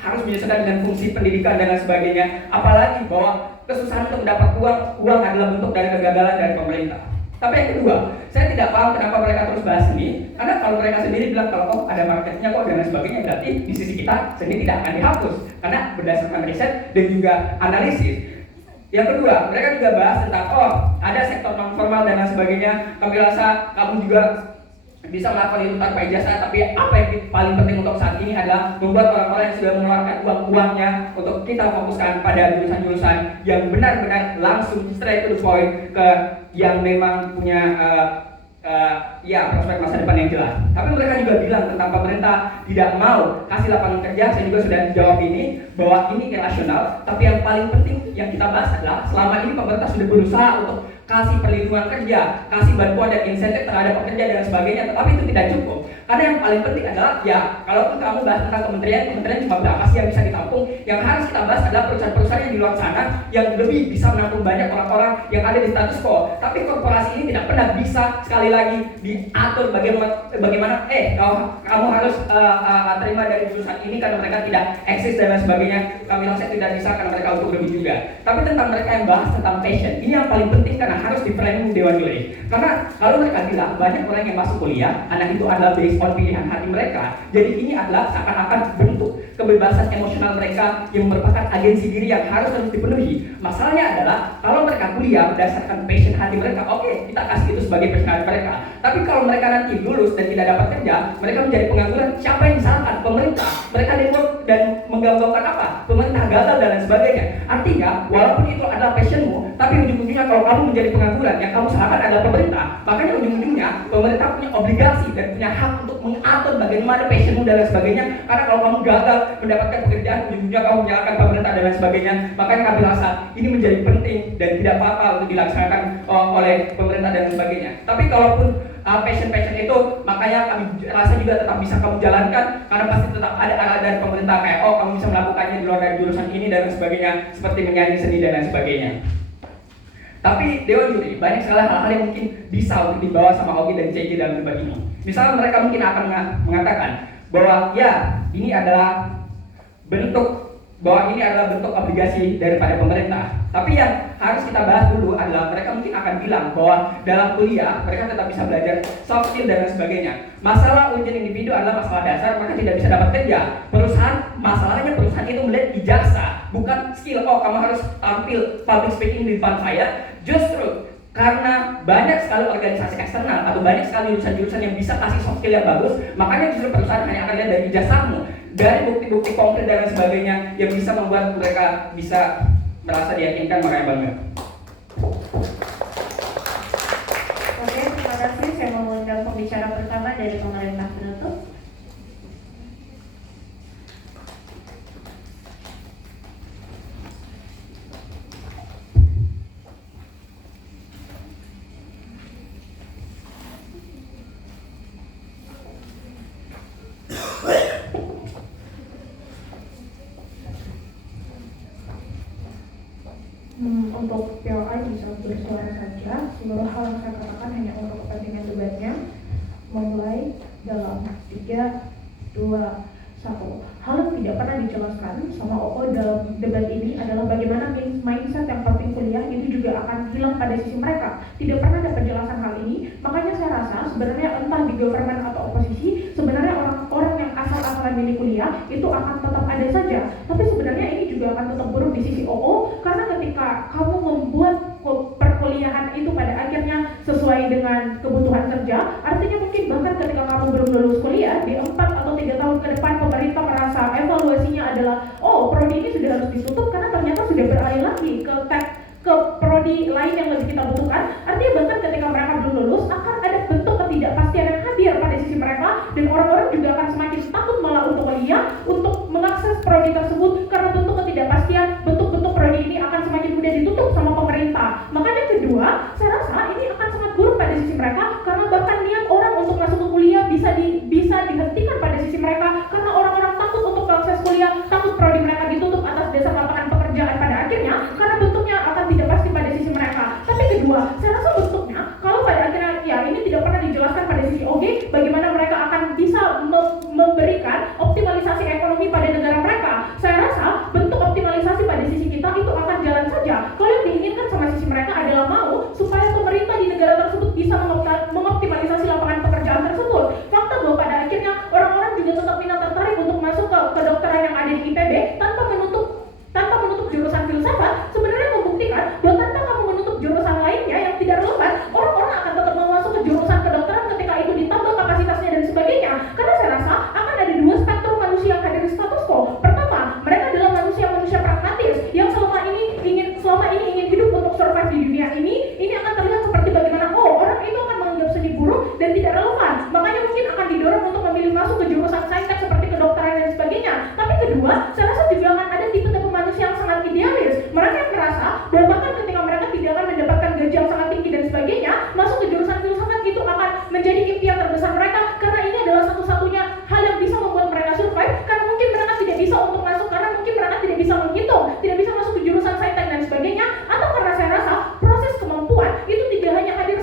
harus menyesuaikan dengan fungsi pendidikan dan lain sebagainya, apalagi bahwa kesusahan untuk mendapat uang adalah bentuk dari kegagalan dari pemerintah. Tapi yang kedua, saya tidak paham kenapa mereka terus bahas ini. Karena kalau mereka sendiri bilang kalau ada marketnya kok dan lain sebagainya, berarti di sisi kita sendiri tidak akan dihapus. Karena berdasarkan riset dan juga analisis. Yang kedua, mereka juga bahas tentang ada sektor non formal dan lain sebagainya. Kami rasa kamu juga bisa melakukan itu tanpa ijazah, tapi apa yang paling penting untuk saat ini adalah membuat orang-orang yang sudah mengeluarkan uang-uangnya untuk kita fokuskan pada jurusan-jurusan yang benar-benar langsung straight to the point ke yang memang punya prospek masa depan yang jelas. Tapi mereka juga bilang tentang pemerintah tidak mau kasih lapangan kerja. Saya juga sudah jawab ini bahwa ini irasional. Tapi yang paling penting yang kita bahas adalah selama ini pemerintah sudah berusaha untuk kasih perlindungan kerja, kasih bantuan dan insentif terhadap pekerja dan sebagainya, tetapi itu tidak cukup. Karena yang paling penting adalah kalaupun kamu bahas tentang kementerian cuma berapa sih yang bisa ditampung? Yang harus kita bahas adalah perusahaan-perusahaan yang di luar sana yang lebih bisa menampung banyak orang-orang yang ada di status quo. Tapi korporasi ini tidak pernah bisa sekali lagi diatur bagaimana kamu harus terima dari jurusan ini karena mereka tidak eksis dan lain sebagainya. Kami rasa tidak bisa karena mereka untuk lebih juga. Tapi tentang mereka yang bahas tentang passion, ini yang paling penting karena harus di framing Dewan Juri. Karena kalau mereka bilang banyak orang yang masuk kuliah, anak itu adalah basic based on pilihan hati mereka. Jadi ini adalah seakan-akan bentuk kebebasan emosional mereka yang merupakan agensi diri yang harus dipenuhi. Masalahnya adalah kalau mereka kuliah berdasarkan passion hati mereka, oke, kita kasih itu sebagai passion hati mereka. Tapi kalau mereka nanti lulus dan tidak dapat kerja, mereka menjadi pengangguran, siapa yang disalahkan? Pemerintah. Mereka network dan menggaungkan apa? Pemerintah gagal dan lain sebagainya. Artinya, walaupun itu adalah passionmu, tapi ujung-ujungnya kalau kamu menjadi pengangguran, yang kamu salahkan adalah pemerintah. Makanya ujung-ujungnya pemerintah punya obligasi dan punya hak untuk mengatur bagaimana passionmu dan lain sebagainya. Karena kalau kamu gagal mendapatkan pekerjaan, ujung-ujungnya kamu menyalahkan pemerintah dan lain sebagainya. Makanya kami rasa ini menjadi penting dan tidak apa-apa untuk dilaksanakan oleh pemerintah dan lain sebagainya. Tapi kalaupun passion itu, makanya kami rasa juga tetap bisa kamu jalankan, karena pasti tetap ada arah dari pemerintah kayak kamu bisa melakukannya di luar dari jurusan ini dan lain sebagainya, seperti menyanyi, seni dan lain sebagainya. Tapi Dewan Juri, banyak sekali hal-hal yang mungkin bisa untuk dibawa sama Ogi dan CJ dalam debat ini. Misalnya mereka mungkin akan mengatakan bahwa ya ini adalah bentuk obligasi daripada pemerintah. Tapi yang harus kita bahas dulu adalah mereka mungkin akan bilang bahwa dalam kuliah mereka tetap bisa belajar soft skill dan lain sebagainya. Masalah ujian individu adalah masalah dasar, mereka tidak bisa dapat kerja. Masalahnya perusahaan itu melihat ijazah, bukan skill. Kamu harus tampil public speaking di depan saya. Justru karena banyak sekali organisasi eksternal atau banyak sekali jurusan-jurusan yang bisa kasih soft skill yang bagus, makanya justru perusahaan hanya akan lihat dari ijazahmu, dari bukti-bukti konkret dan lain sebagainya yang bisa membuat mereka bisa merasa diyakinkan, makanya bangga. Oke, terima kasih. Saya mau mengundang pembicara pertama dari pemerintah penutup. Untuk PLI bisa bersuara saja. Seluruh hal yang saya katakan hanya untuk kepentingan debatnya. Memulai dalam 3, 2, 1. Hal yang tidak pernah dijelaskan sama OO dalam debat ini adalah bagaimana mindset yang penting kuliah itu juga akan hilang pada sisi mereka. Tidak pernah ada penjelasan hal ini. Makanya saya rasa sebenarnya entah di government atau oposisi, sebenarnya orang-orang yang asal-asalan milih kuliah itu akan tetap ada saja. Tapi sebenarnya ini juga akan tetap buruk di sisi OO, karena ketika kamu membuat perkuliahan itu pada akhirnya sesuai dengan kebutuhan kerja, artinya mungkin bahkan ketika kamu belum lulus kuliah di 4 atau 3 tahun ke depan pemerintah merasa evaluasinya adalah prodi ini sudah harus ditutup karena ternyata sudah beralih lagi ke prodi lain yang lebih kita butuhkan. Artinya bahkan ketika mereka belum lulus akan ada bentuk ketidakpastian yang hadir pada sisi mereka, dan orang-orang juga akan semakin takut malah untuk kuliah, untuk mengakses prodi tersebut karena bentuk ketidakpastian. Bentuk-bentuk prodi ini akan semakin mudah ditutup sama pemerintah. Makanya kedua, saya rasa ini akan sangat buruk pada sisi mereka, karena bahkan niat orang untuk masuk ke kuliah bisa dihentikan pada sisi mereka karena orang-orang takut untuk mengakses kuliah, takut prodi mereka ditutup atas dasar lapangan pekerjaan pada akhirnya, karena bentuknya akan tidak pasti pada sisi mereka. Tapi kedua, saya rasa bentuknya kalau pada akhirnya ya ini tidak pernah dijelaskan pada sisi OG bagaimana mereka akan bisa memberikan optimalisasi ekonomi pada negara mereka. Saya rasa bentuk optimalisasi pada sisi kita itu akan jalan saja kalau yang diinginkan sama sisi mereka adalah mau supaya pemerintah di negara tersebut bisa mengoptimalisasi lapangan pekerjaan tersebut. Fakta bahwa pada akhirnya orang-orang juga tetap minat tertarik untuk masuk ke kedokteran yang ada di IPB tanpa menutup jurusan filsafat, sebenarnya membuktikan bahwa tanpa kamu menutup jurusan lainnya yang tidak relevan, orang-orang akan tetap mau masuk ke jurusan kedokteran ketika itu ditambah kapasitasnya dan sebagainya. Karena saya rasa akan ada dua spektrum manusia yang hadir di status quo. Pertama, mereka adalah manusia-manusia pragmatis yang selama ini ingin hidup untuk survive di dunia ini akan terlihat seperti bagaimana orang itu akan menganggap seni buruk dan tidak relevan. Makanya mungkin akan didorong untuk memilih masuk ke jurusan saintek seperti kedokteran dan sebagainya. Tapi kedua, saya rasa juga akan ada tipe-tipe manusia yang sangat idealis. Mereka yang merasa bahwa bahkan ketika mereka tidak akan mendapatkan gaji yang sangat tinggi dan sebagainya, masuk ke jurusan filsafat itu akan menjadi impian terbesar mereka, karena ini adalah satu-satunya hal yang bisa membuat mereka survive. Karena mungkin mereka tidak bisa untuk masuk, karena mungkin mereka tidak bisa menghitung, tidak bisa masuk ke jurusan saintek dan sebagainya, atau karena saya rasa proses kemampuan itu tidak hanya hadir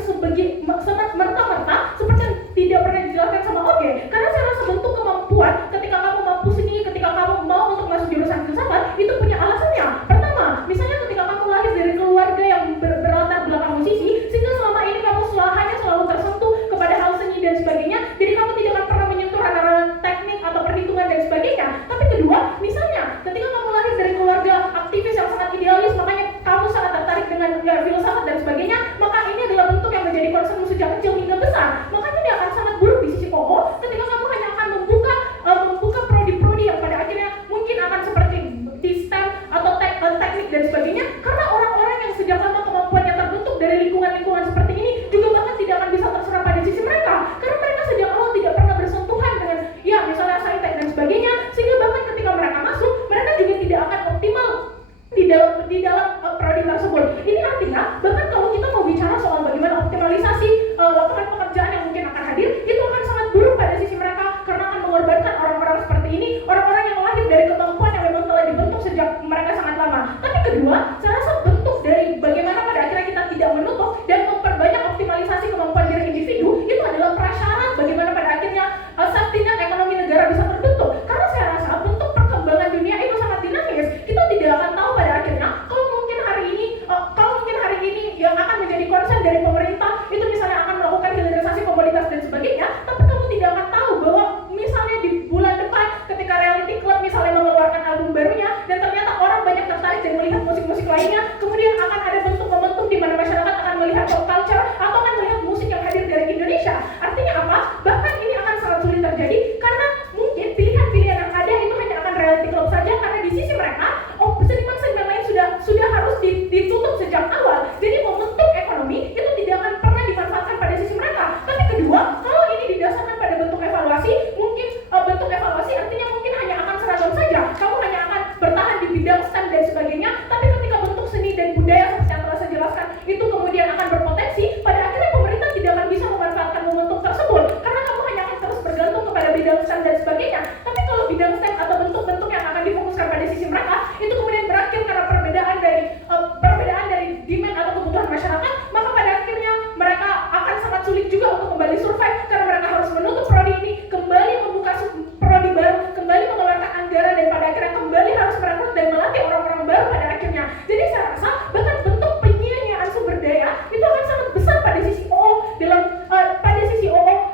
merta-merta seperti yang tidak pernah dijelaskan sama Oge. Karena saya rasa bentuk kemampuan ketika kamu mampu seni, ketika kamu mau untuk masuk jurusan filsafat itu punya alasannya. Pertama, misalnya ketika kamu lahir dari keluarga yang berlatar belakang musisi, sehingga selama ini kamu hanya selalu tersentuh kepada hal seni dan sebagainya, jadi kamu tidak akan pernah dengan ya, filsafat dan sebagainya, maka ini adalah bentuk yang menjadi concernmu sejak kecil hingga besar. Makanya dia akan sangat buruk di sisi OO ketika kamu hanya akan membuka prodi-prodi yang pada akhirnya mungkin akan seperti di STEM atau teknik dan sebagainya, karena orang-orang yang sejak lama kemampuannya terbentuk dari lingkungan-lingkungan seperti ini juga bahkan tidak akan bisa terserap pada sisi mereka, karena mereka sejak awal tidak pernah bersentuhan dengan ya misalnya saintek dan sebagainya, sehingga bahkan ketika mereka masuk, mereka juga tidak akan optimal di dalam prodi tersebut. Ini artinya bahkan kalau kita mau bicara soal bagaimana optimalisasi lapangan pekerjaan yang mungkin akan hadir, itu akan sangat buruk pada sisi mereka karena akan mengorbankan orang-orang seperti ini, orang-orang yang lahir dari kemampuan yang memang telah dibentuk sejak mereka sangat lama. Tapi kedua, saya rasa bentuk dari bagaimana pada akhirnya kita tidak menutup dan memperbanyak optimalisasi kemampuan diri individu itu adalah prasyarat bagaimana pada akhirnya safety net ekonomi negara bisa terbentuk. Karena saya rasa bentuk perkembangan dunia itu sangat dinamis. Kita tidak akan tahu pada akhirnya kalau mungkin hari ini yang akan menjadi concern dari pemerintah itu misalnya akan melakukan hilirisasi komoditas dan sebagainya, tapi kamu tidak akan tahu bahwa misalnya di bulan depan ketika Reality Club misalnya mengeluarkan album barunya dan ternyata orang banyak tertarik dan melihat musik-musik lainnya, kemudian akan ada bentuk momentum di mana masyarakat akan melihat pop culture atau akan melihat musik yang hadir dari Indonesia. Artinya apa? Bahkan ini akan sangat sulit terjadi karena mungkin pilihan-pilihan yang ada itu hanya akan Reality Club saja, karena di sisi mereka seniman-seniman lain sudah harus ditutup sejak awal. Jadi momentum ekonomi itu tidak akan pernah dimanfaatkan pada sisi mereka. Tapi kedua, kalau ini didasarkan pada bentuk evaluasi, mungkin bentuk evaluasi artinya mungkin hanya akan seragam saja. Kamu hanya akan bertahan di bidang STEM dan sebagainya. Tapi ketika bentuk seni dan budaya seperti yang telah saya jelaskan itu kemudian akan berpotensi, pada akhirnya pemerintah tidak akan bisa memanfaatkan momentum tersebut karena kamu hanya akan terus bergantung kepada bidang STEM dan sebagainya. Tapi kalau bidang STEM atau bentuk-bentuk yang akan difokuskan pada sisi mereka itu kemudian berakhir karena perbedaan dari demand atau kebutuhan masyarakat, maka pada akhirnya mereka akan sangat sulit juga untuk kembali survive karena mereka harus menutup prodi ini, kembali membuka prodi baru, kembali mengeluarkan anggaran dan pada akhirnya kembali harus merekrut dan melatih orang-orang baru pada akhirnya. Jadi saya rasa bahkan bentuk penyia-nyiaan sumber daya itu akan sangat besar pada sisi OO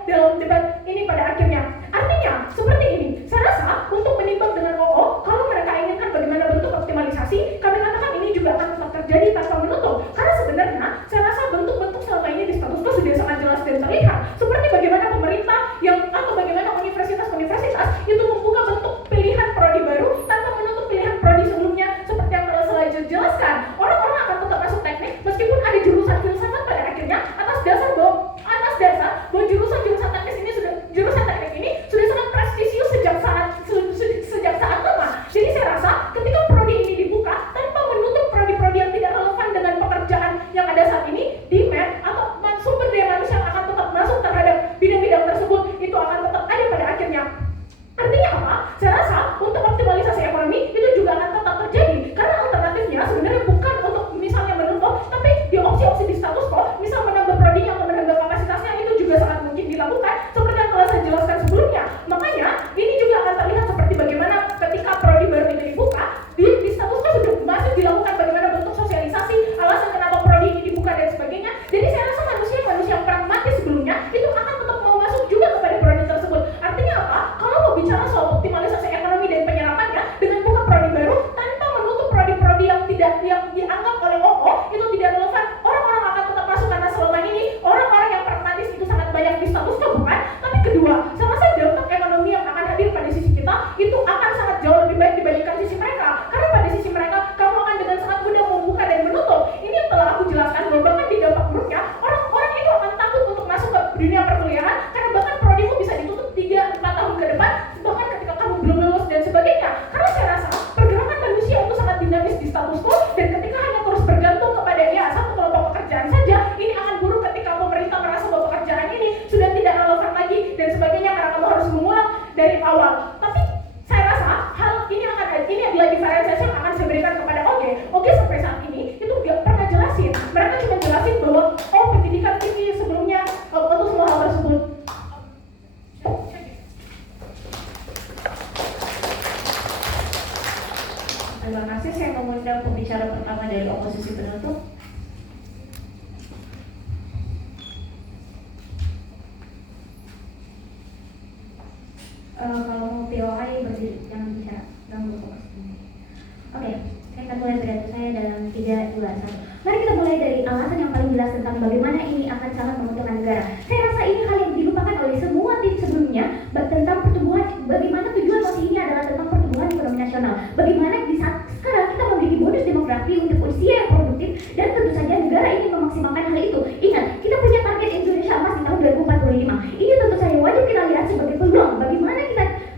dalam debat ini pada akhirnya. Artinya seperti ini, saya rasa untuk menimbang dengan OO, kalau mereka inginkan bagaimana bentuk optimalisasi, kami katakan ini juga akan tetap terjadi tanpa menutup. Karena sebenarnya saya rasa bentuk-bentuk selama ini di status quo sudah sangat jelas dan terlihat. Seperti bagaimana pemerintah atau bagaimana universitas-universitas itu membuka bentuk pilihan prodi baru tanpa menutup pilihan prodi sebelumnya seperti yang telah saya jelaskan. Orang-orang akan tetap masuk teknik meskipun ada jurusan filsafat pada akhirnya atas dasar bahwa jurusan teknik ini sudah sangat prestisius sejak saat lama. Jadi saya rasa ketika prodi ini dibuka tanpa menutup prodi-prodi yang tidak relevan dengan pekerjaan yang ada saat ini, demand atau sumber daya manusia yang akan tetap masuk terhadap bidang-bidang tersebut itu akan tetap ada pada akhirnya. Artinya apa? Saya rasa untuk optimalisasi ekonomi itu juga akan tetap terjadi karena alternatifnya sebenarnya bukan untuk misalnya menutup, tapi di opsi-opsi di status quo, misal menambah prodinya atau menambah kapasitasnya itu juga sangat mungkin dilakukan seperti yang telah saya jelaskan sebelumnya. Makanya ini juga akan terlihat seperti bagaimana ketika prodi baru itu dibuka, di status quo sudah masih dilakukan bagaimana bentuk sosialisasi, alasan kenapa prodi ini dibuka dan sebagainya. Jadi saya rasa manusia yang pragmatis sebelumnya itu akan tetap mau masuk juga kepada prodi tersebut. Artinya apa? Kalau mau bicara soal optimalisasi ekonomi dan penyerapannya dengan buka prodi baru tanpa menutup prodi-prodi yang dianggap oleh OO itu tidak relevan, orang-orang akan tetap masuk karena selama ini orang-orang yang pragmatis itu sangat banyak di status quo, bukan? Tapi kedua, saya rasa dampak ekonomi yang akan hadir pada sisi kita itu akan sangat jauh lebih baik dibandingkan sisi mereka. Karena pada sisi mereka kamu akan dengan sangat mudah membuka dan menutup. Ini yang telah aku jelaskan bahwa bahkan di dampak buruknya orang-orang itu akan takut untuk masuk ke dunia perkuliahan karena bahkan prodimu bisa ditutup 3-4 tahun ke depan bahkan ketika kamu belum lulus dan sebagainya. Karena saya rasa pergerakan manusia itu sangat dinamis di status quo dan ketika hanya terus bergantung kepada satu kelompok pekerjaan saja, ini akan buruk ketika pemerintah merasa bahwa pekerjaan ini sudah tidak relevan lagi dan sebagainya karena kamu harus mengulang dari awal. Tapi saya rasa hal ini adalah diferensiasi yang akan saya berikan kepada Oke sampai saat ini itu nggak pernah jelasin. Mereka cuma jelasin bahwa pendidikan tinggi sebelumnya untuk semua hal tersebut. Terima kasih. Saya mengundang pembicara pertama dari oposisi penutup. Kalau mau POI berdiri, jangan bicara, jangan berfokus. Oke, saya akan mulai pidato saya dalam 3, 2, 1. Mari kita alasan yang paling jelas tentang bagaimana ini akan sangat menguntungkan negara. Saya rasa ini hal yang dilupakan oleh semua tim sebelumnya tentang pertumbuhan, bagaimana tujuan mosi ini adalah tentang pertumbuhan ekonomi nasional. Bagaimana di saat sekarang kita memiliki bonus demografi untuk usia yang produktif, dan tentu saja negara ingin memaksimalkan hal itu. Ingat, kita punya target Indonesia Emas di tahun 2045. Ini tentu saja wajib kita lihat sebagai peluang.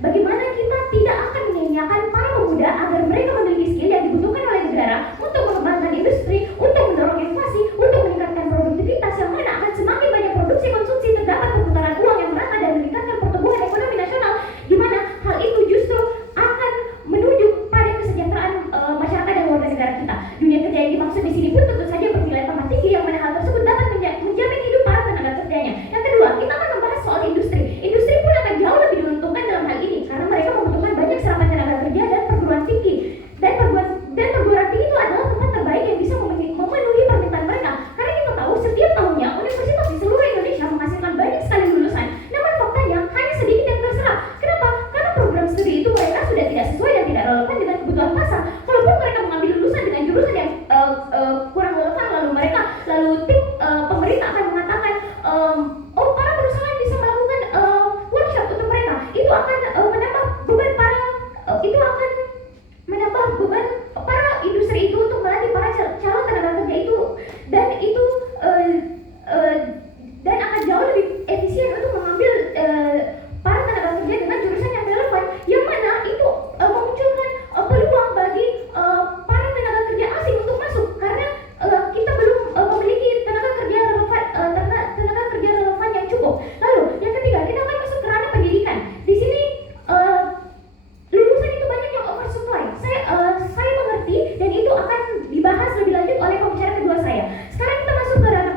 Bagaimana kita tidak akan menyanyiakan para pemuda agar mereka memiliki skill yang dibutuhkan oleh negara untuk mengembangkan industri, untuk mendorong inflasi, untuk meningkatkan produktivitas, yang mana akan semakin banyak produksi konsumsi, terdapat perputaran uang yang merata dan meningkatkan pertumbuhan ekonomi nasional, di mana hal itu justru akan menuju pada kesejahteraan masyarakat dan warga negara kita. Dunia kerja yang dimaksud di sini pun tentu saja bernilai tambah tinggi, yang mana hal tersebut dapat menjamin hidup para tenaga kerjanya. Yang kedua, kita akan membahas soal industri. Industri pun akan jauh lebih diuntungkan dalam hal ini karena mereka membutuhkan banyak serapan tenaga kerja dan perguruan tinggi. Dan perguruan tinggi itu adalah tempat terbaik yang bisa memenuhi permintaan mereka. Karena kita tahu setiap tahunnya universitas di seluruh Indonesia menghasilkan banyak sekali lulusan. Namun faktanya hanya sedikit yang terserap. Kenapa? Karena program studi itu mereka sudah tidak sesuai dan tidak relevan dengan kebutuhan pasar. Kalaupun mereka mengambil lulusan dengan jurusan yang kurang relevan, lalu tim pemerintah akan mengatakan, oh, para perusahaan bisa melakukan workshop untuk mereka. Itu akan menambah beban para industri itu untuk melatih para calon tenaga kerja itu, dan akan jauh lebih efisien untuk mengambil para tenaga kerja dengan jurusan yang relevan, yang mana itu memunculkan peluang bagi para tenaga kerja asing untuk masuk, karena kita belum memiliki tenaga kerja relevan yang cukup. Lalu yang ketiga, kita akan masuk ke ranah pendidikan. Di sini lulusan itu banyak yang oversupply. Saya mengerti, dan itu akan dibahas lebih lanjut oleh pembicara kedua saya. Sekarang kita masuk ke ranah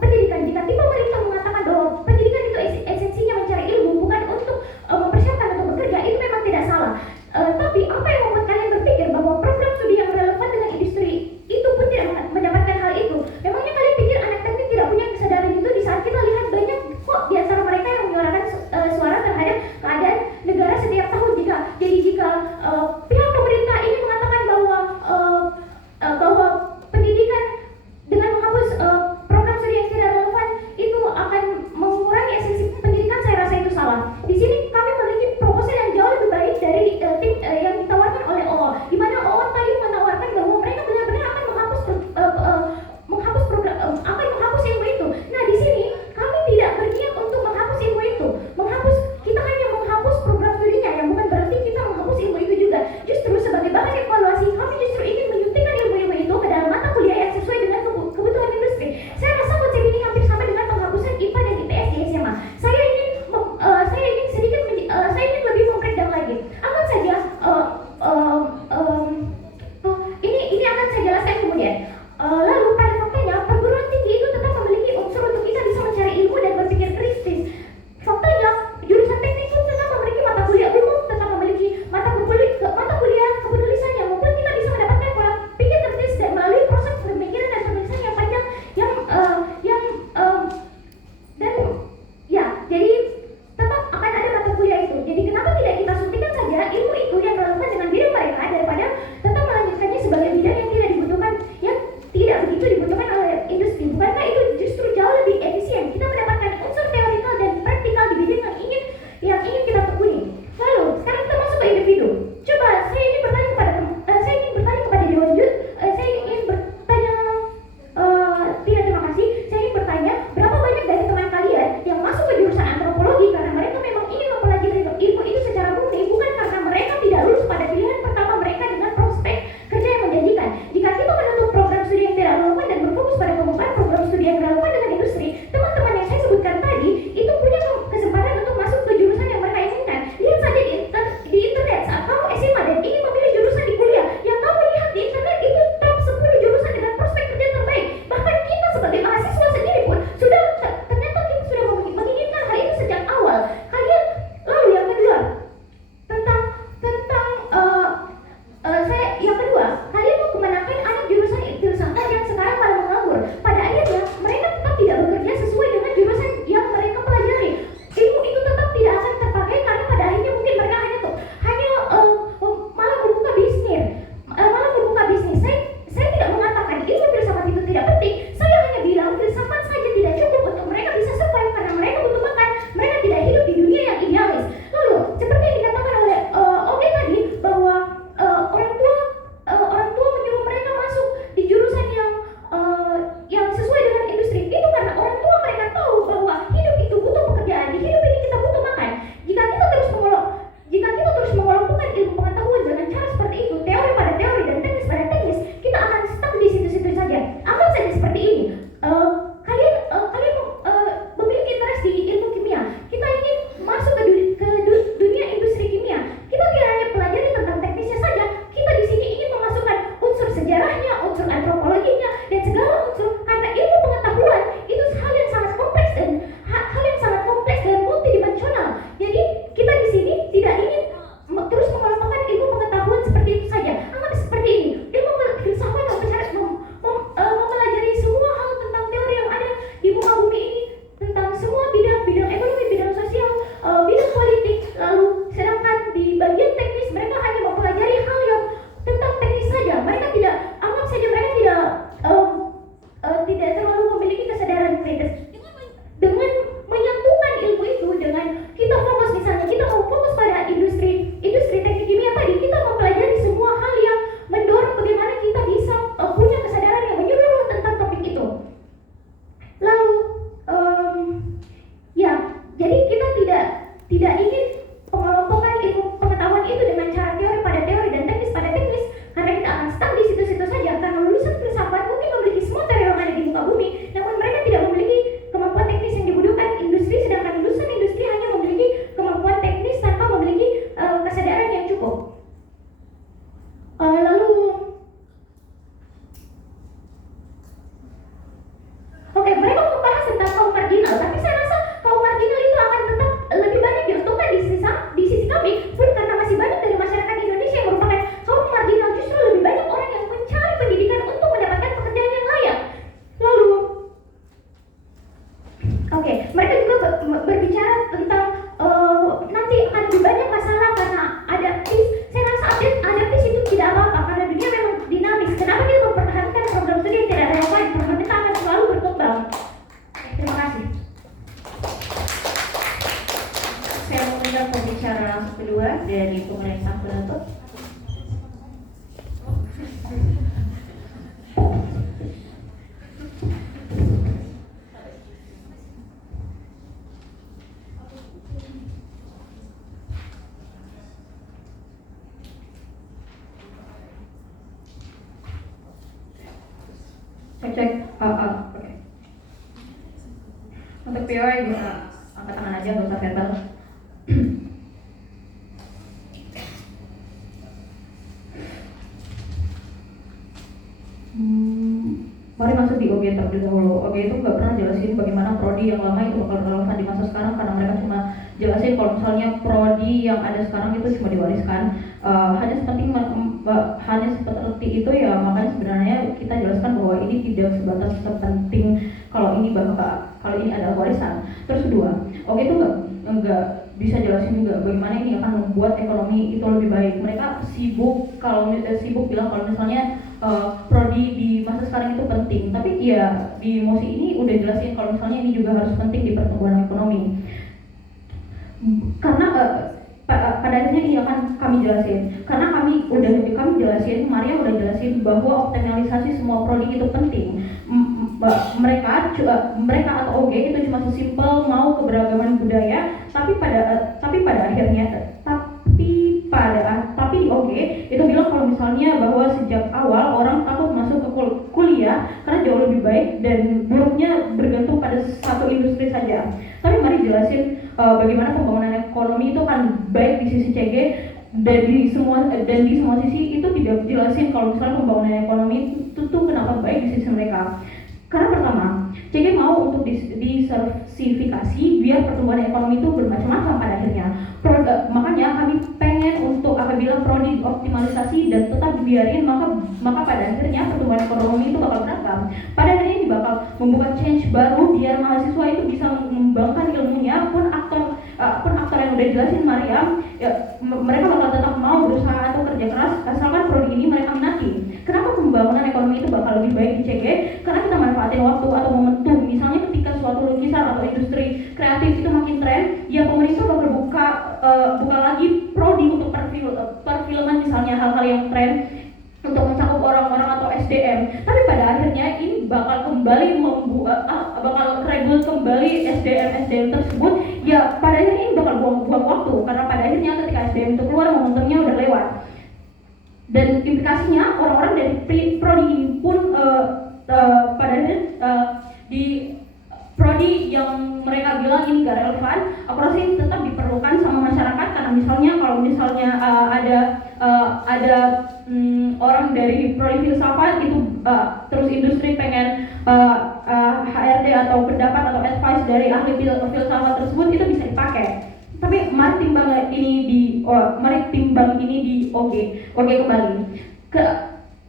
pendidikan. Jika tim pemerintah mengatakan bahwa pendidikan itu esensinya mencari ilmu, bukan untuk mempersiapkan untuk bekerja, itu memang tidak salah. Tapi apa yang membuat kalian berpikir bahwa program studi yang relevan dengan industri itu pun tidak mendapatkan hal itu? Memangnya kalian pikir anak teknik tidak punya kesadaran itu, di saat kita lihat banyak kok di antara mereka yang menyuarakan suara terhadap keadaan negara setiap tahun? Jika pihak pemerintah ini mengatakan bahwa pendidikan dengan menghapus program studi yang tidak relevan itu akan mengurangi esensi pendidikan, saya rasa itu salah. Di sini kami memiliki proposal yang jauh lebih baik dari tim yang ditawarkan oleh OO, di mana OO tadi menawarkan bahwa mereka benar-benar akan menghapus program, akan menghapus ilmu itu. Nah, di sini kami tidak berniat untuk menghapus ilmu itu. Kita hanya menghapus program studinya, yang bukan berarti kita menghapus ilmu itu juga. Justru sebagai bahan evaluasi, kami justru ingin menyuntikkan ilmu-ilmu itu ke dalam mata kuliah yang sesuai dengan kebutuhan industri. Saya rasa konsep ini hampir sama dengan penghapusan IPA dan IPS di SMA. Saya ingin lebih membreakdown lagi. Akan saja ini akan saya jelaskan kemudian. Lalu pada faktanya perguruan tinggi itu tetap memiliki unsur untuk kita bisa mencari ilmu dan berpikir kritis. Faktanya jurusan teknik pun tetap memiliki mata kuliah umum, tetap memiliki mata kuliah kepenulisan yang membuat kita bisa mendapatkan pola pikir kritis dan melalui proses pemikiran dan penulisan yang panjang jadi tetap akan ada mata kuliah itu. Jadi kenapa tidak kita suntikan saja ilmu itu yang relevan dengan diri mereka, daripada tetap melanjutkannya sebagai bidang yang tidak begitu dibutuhkan oleh industri? Bukankah itu justru jauh lebih efisien? Kita mendapatkan unsur teorikal dan praktikal di bidang yang ingin kita tekuni. Lalu sekarang kita masuk ke individu. Coba saya ingin bertanya kepada Dewan Jud. Terima kasih. Saya ingin bertanya, berapa banyak dari teman kalian yang masuk ke jurusan antropologi karena mereka memang ingin mempelajari ilmu itu secara murni, bukan karena mereka tidak lulus pada pilihan pertama mereka dengan prospek kerja yang menjanjikan? Cek. Oke. Untuk POI bisa angkat tangan aja, nggak usah verbal. Mari masuk di OG terlebih dahulu. OG itu nggak pernah jelasin bagaimana prodi yang lama itu bakal relevan di masa sekarang, karena mereka cuma jelasin kalau misalnya prodi yang ada sekarang itu cuma diwariskan. Hanya seperti itu ya, makanya sebenarnya kita jelaskan bahwa ini tidak sebatas sepenting kalau ini adalah warisan. Terus kedua, OG itu nggak bisa jelasin juga bagaimana ini akan membuat ekonomi itu lebih baik. Mereka sibuk bilang kalau misalnya prodi di masa sekarang itu penting, tapi ya di mosi ini udah jelasin kalau misalnya ini juga harus penting di pertumbuhan ekonomi. Karena pada akhirnya ini akan kami jelasin, karena kami jelasin, Maria udah jelasin bahwa optimalisasi semua prodi itu penting. Mereka atau OG itu cuma sesimpel mau keberagaman budaya, tapi di OG itu bilang kalau misalnya bahwa sejak awal orang takut masuk ke kuliah karena jauh lebih baik dan buruknya bergantung pada satu industri saja. Tapi mari jelasin bagaimana pembangunan ekonomi itu kan baik di sisi CG dan di semua sisi itu tidak jelasin kalau misalnya pembangunan ekonomi itu tuh kenapa baik di sisi mereka. Karena pertama, CG mau untuk disertifikasi biar pertumbuhan ekonomi itu bermacam-macam pada akhirnya. Makanya kami pengen untuk apabila prodi optimalisasi dan tetap dibiarin, maka pada akhirnya pertumbuhan ekonomi itu bakal beragam. Pada akhirnya ini bakal membuka change baru biar mahasiswa itu bisa mengembangkan ilmunya, pun aktor yang udah jelasin Mariam, ya, mereka bakal tetap mau berusaha atau kerja keras asalkan prodi ini mereka minati. Kenapa pembangunan ekonomi itu bakal lebih baik di CG? Karena kita manfaatin waktu atau momentum. Misalnya ketika suatu lukisan atau industri kreatif itu makin tren, ya pemerintah bakal buka lagi prodi untuk perfilman, misalnya hal-hal yang tren untuk mencakup orang-orang atau SDM. Tapi pada akhirnya ini bakal kembali regul kembali SDM tersebut. Ya pada akhirnya ini bakal buang-buang waktu, karena pada akhirnya ketika SDM itu keluar momentumnya udah lewat. Dan implikasinya orang-orang dari prodi ini pun pada akhirnya di prodi yang mereka bilang ini gak relevan, aku rasa ini tetap diperlukan sama masyarakat, karena kalau misalnya ada orang dari prodi filsafat itu terus industri pengen HRD atau pendapat atau advice dari ahli filsafat tersebut, itu bisa dipakai. Tapi mari timbang ini di OG kembali.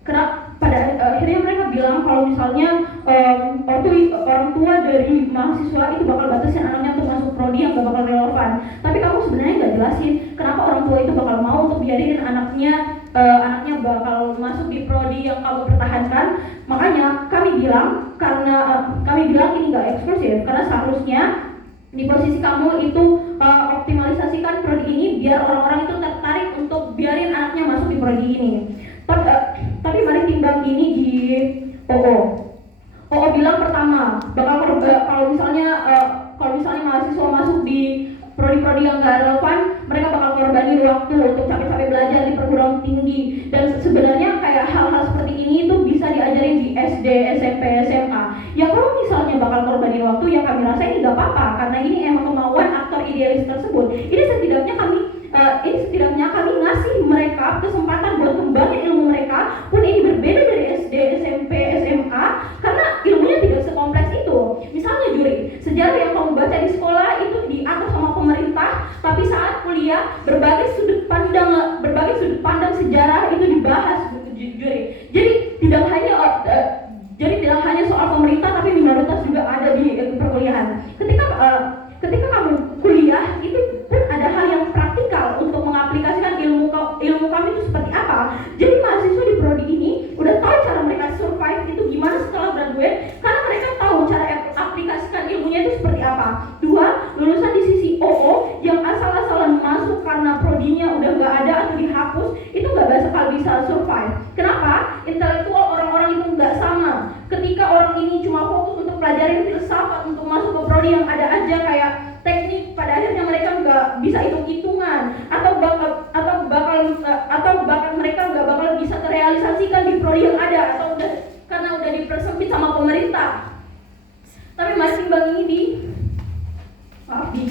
Karena pada akhirnya mereka bilang kalau misalnya orang tua dari mahasiswa itu bakal batasin anaknya untuk masuk prodi yang gak bakal relevan. Tapi kamu sebenarnya nggak jelasin kenapa orang tua itu bakal mau untuk biarin anaknya bakal masuk di prodi yang kamu pertahankan. Makanya kami bilang ini nggak eksklusif, karena seharusnya di posisi kamu itu optimalisasikan prodi ini biar orang-orang itu tertarik untuk biarin anaknya masuk di prodi ini. Tapi mari timbang ini di OO bilang pertama kalau misalnya mahasiswa masuk di prodi-prodi yang gak relevan, mereka bakal korbanin waktu untuk capek-capek belajar di perguruan tinggi. Dan sebenarnya kayak hal-hal seperti ini itu bisa diajarin di SD, SMP, SMA. Ya kalau misalnya bakal korbanin waktu, ya kami rasa ini gak apa-apa, karena ini emang kemauan aktor idealis tersebut. Ini setidaknya kami ngasih mereka kesempatan buat kembangin ilmu mereka, pun ini berbeda dari SD, SMP, SMA, karena ilmunya tidak sekompleks itu. Misalnya juri, sejarah yang kamu baca di sekolah itu diatur sama pemerintah, tapi saat kuliah berbagai sudut pandang sejarah itu dibahas juri. Jadi tidak hanya soal pemerintah, tapi minoritas juga ada di perkuliahan. Ketika kamu kuliah itu pun ada hal yang praktikal untuk mengaplikasikan ilmu kami itu seperti apa. Jadi mahasiswa di prodi ini udah tahu cara mereka survive itu gimana setelah graduate, karena mereka tahu cara aplikasikan ilmunya itu seperti apa. Dua, lulusan di sisi OO yang asal-asalan masuk karena prodinya udah gak ada atau dihapus, itu gak bakal bisa survive. Kenapa? Intelektual orang-orang itu gak sama. Ketika orang ini cuma fokus untuk pelajarin filsafat untuk masuk ke prodi yang ada aja kayak teknik, pada akhirnya mereka nggak bisa hitung-hitungan atau bahkan mereka nggak bakal bisa terrealisasikan di prodi yang ada, atau karena udah dipersempit sama wanita. Tapi masih bang ini di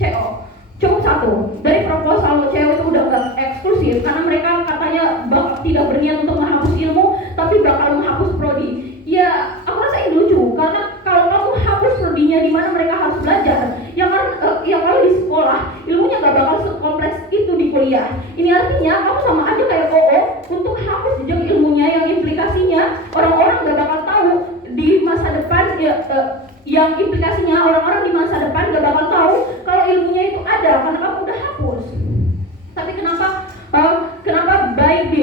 CO. Cukup satu, dari proposal cewek itu udah gak eksklusif karena mereka katanya tidak berniat untuk menghapus ilmu, tapi bakal menghapus prodi. Ya, aku rasa ini lucu karena kalau kamu hapus prodinya di mana mereka harus belajar, yang kalau di sekolah ilmunya gak bakal sekompleks itu di kuliah. Ini artinya kamu sama aja kayak OO untuk hapus jejak ilmunya yang implikasinya orang-orang gak bakal tahu di masa depan yang implikasinya orang-orang di masa depan gak bakal tahu kalau ilmunya itu ada karena kamu udah hapus. Tapi kenapa baik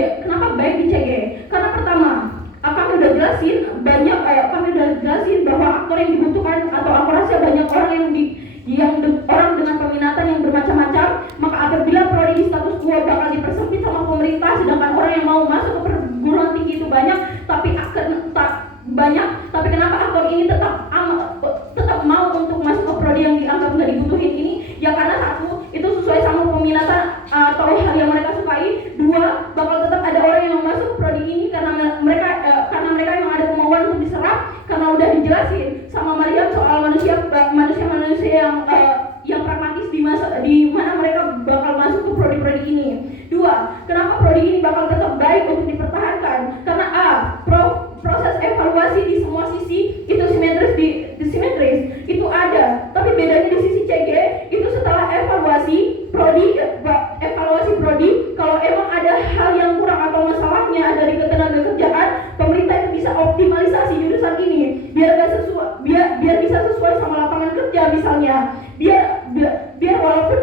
di CG? Karena pertama, kami udah jelasin bahwa aktor yang dibutuhkan atau aku rasa banyak orang orang dengan peminatan yang bermacam-macam. Maka apabila prodi di status quo bakal dipersempit sama pemerintah, sedangkan orang yang mau masuk ke perguruan tinggi itu banyak, tapi kenapa aktor ini tetap mau untuk masuk ke prodi yang dianggap nggak dibutuhin ini? Ya karena satu, itu sesuai sama peminatan atau hal yang mereka sukai. Dua, bakal tetap ada orang yang masuk prodi ini karena mereka yang ada kemauan untuk diserap, karena udah dijelasin sama Mariam soal manusia yang pragmatis di mana mereka bakal masuk ke prodi-prodi ini. Dua, kenapa prodi ini bakal tetap baik untuk dipertahankan? Karena proses evaluasi di semua sisi itu simetris itu ada, tapi bedanya di sisi CG itu setelah evaluasi prodi, kalau emang ada hal yang kurang atau masalahnya dari ketenagakerjaan, pemerintah itu bisa optimalisasi jurusan ini biar bisa sesuai sama lapangan kerja misalnya, biar walaupun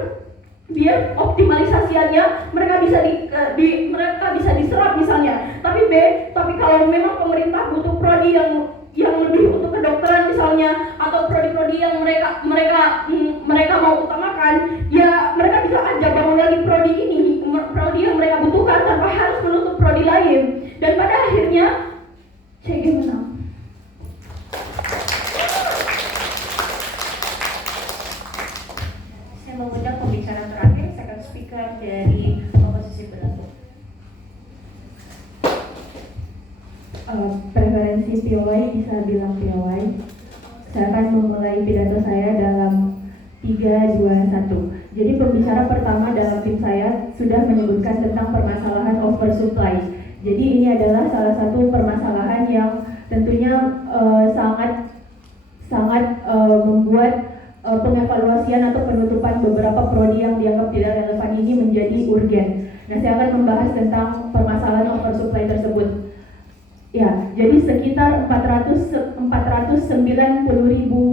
optimalisasiannya mereka bisa diserap misalnya. Tapi kalau memang pemerintah butuh prodi yang lebih untuk kedokteran misalnya, atau prodi-prodi yang mereka mau utamakan, ya mereka bisa aja bangun lagi prodi yang mereka butuhkan tanpa harus menutup prodi lain. Dan pada akhirnya CG menang. Saya mengundang pembicara terakhir, second speaker dari oposisi berlaku. Preferensi POI bisa bilang POI. Saya akan memulai pidato saya dalam 3, 2, 1. Jadi pembicara pertama dalam tim saya sudah menyebutkan tentang permasalahan oversupply. Jadi ini adalah salah satu permasalahan yang tentunya sangat membuat pengevaluasian atau penutupan beberapa prodi yang dianggap tidak relevan ini menjadi urgen. Nah, saya akan membahas tentang permasalahan oversupply tersebut. Ya, jadi sekitar 490.000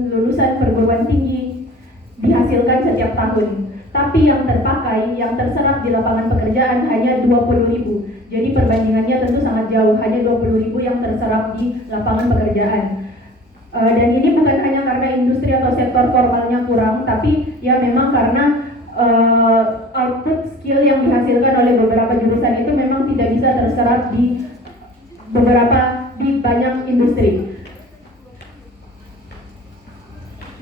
lulusan perguruan tinggi dihasilkan setiap tahun. Tapi yang terpakai, yang terserap di lapangan pekerjaan hanya 20.000. Jadi perbandingannya tentu sangat jauh, hanya 20.000 yang terserap di lapangan pekerjaan. Dan ini bukan hanya karena industri atau sektor formalnya kurang, tapi ya memang karena output skill yang dihasilkan oleh beberapa jurusan itu memang tidak bisa terserap di banyak industri.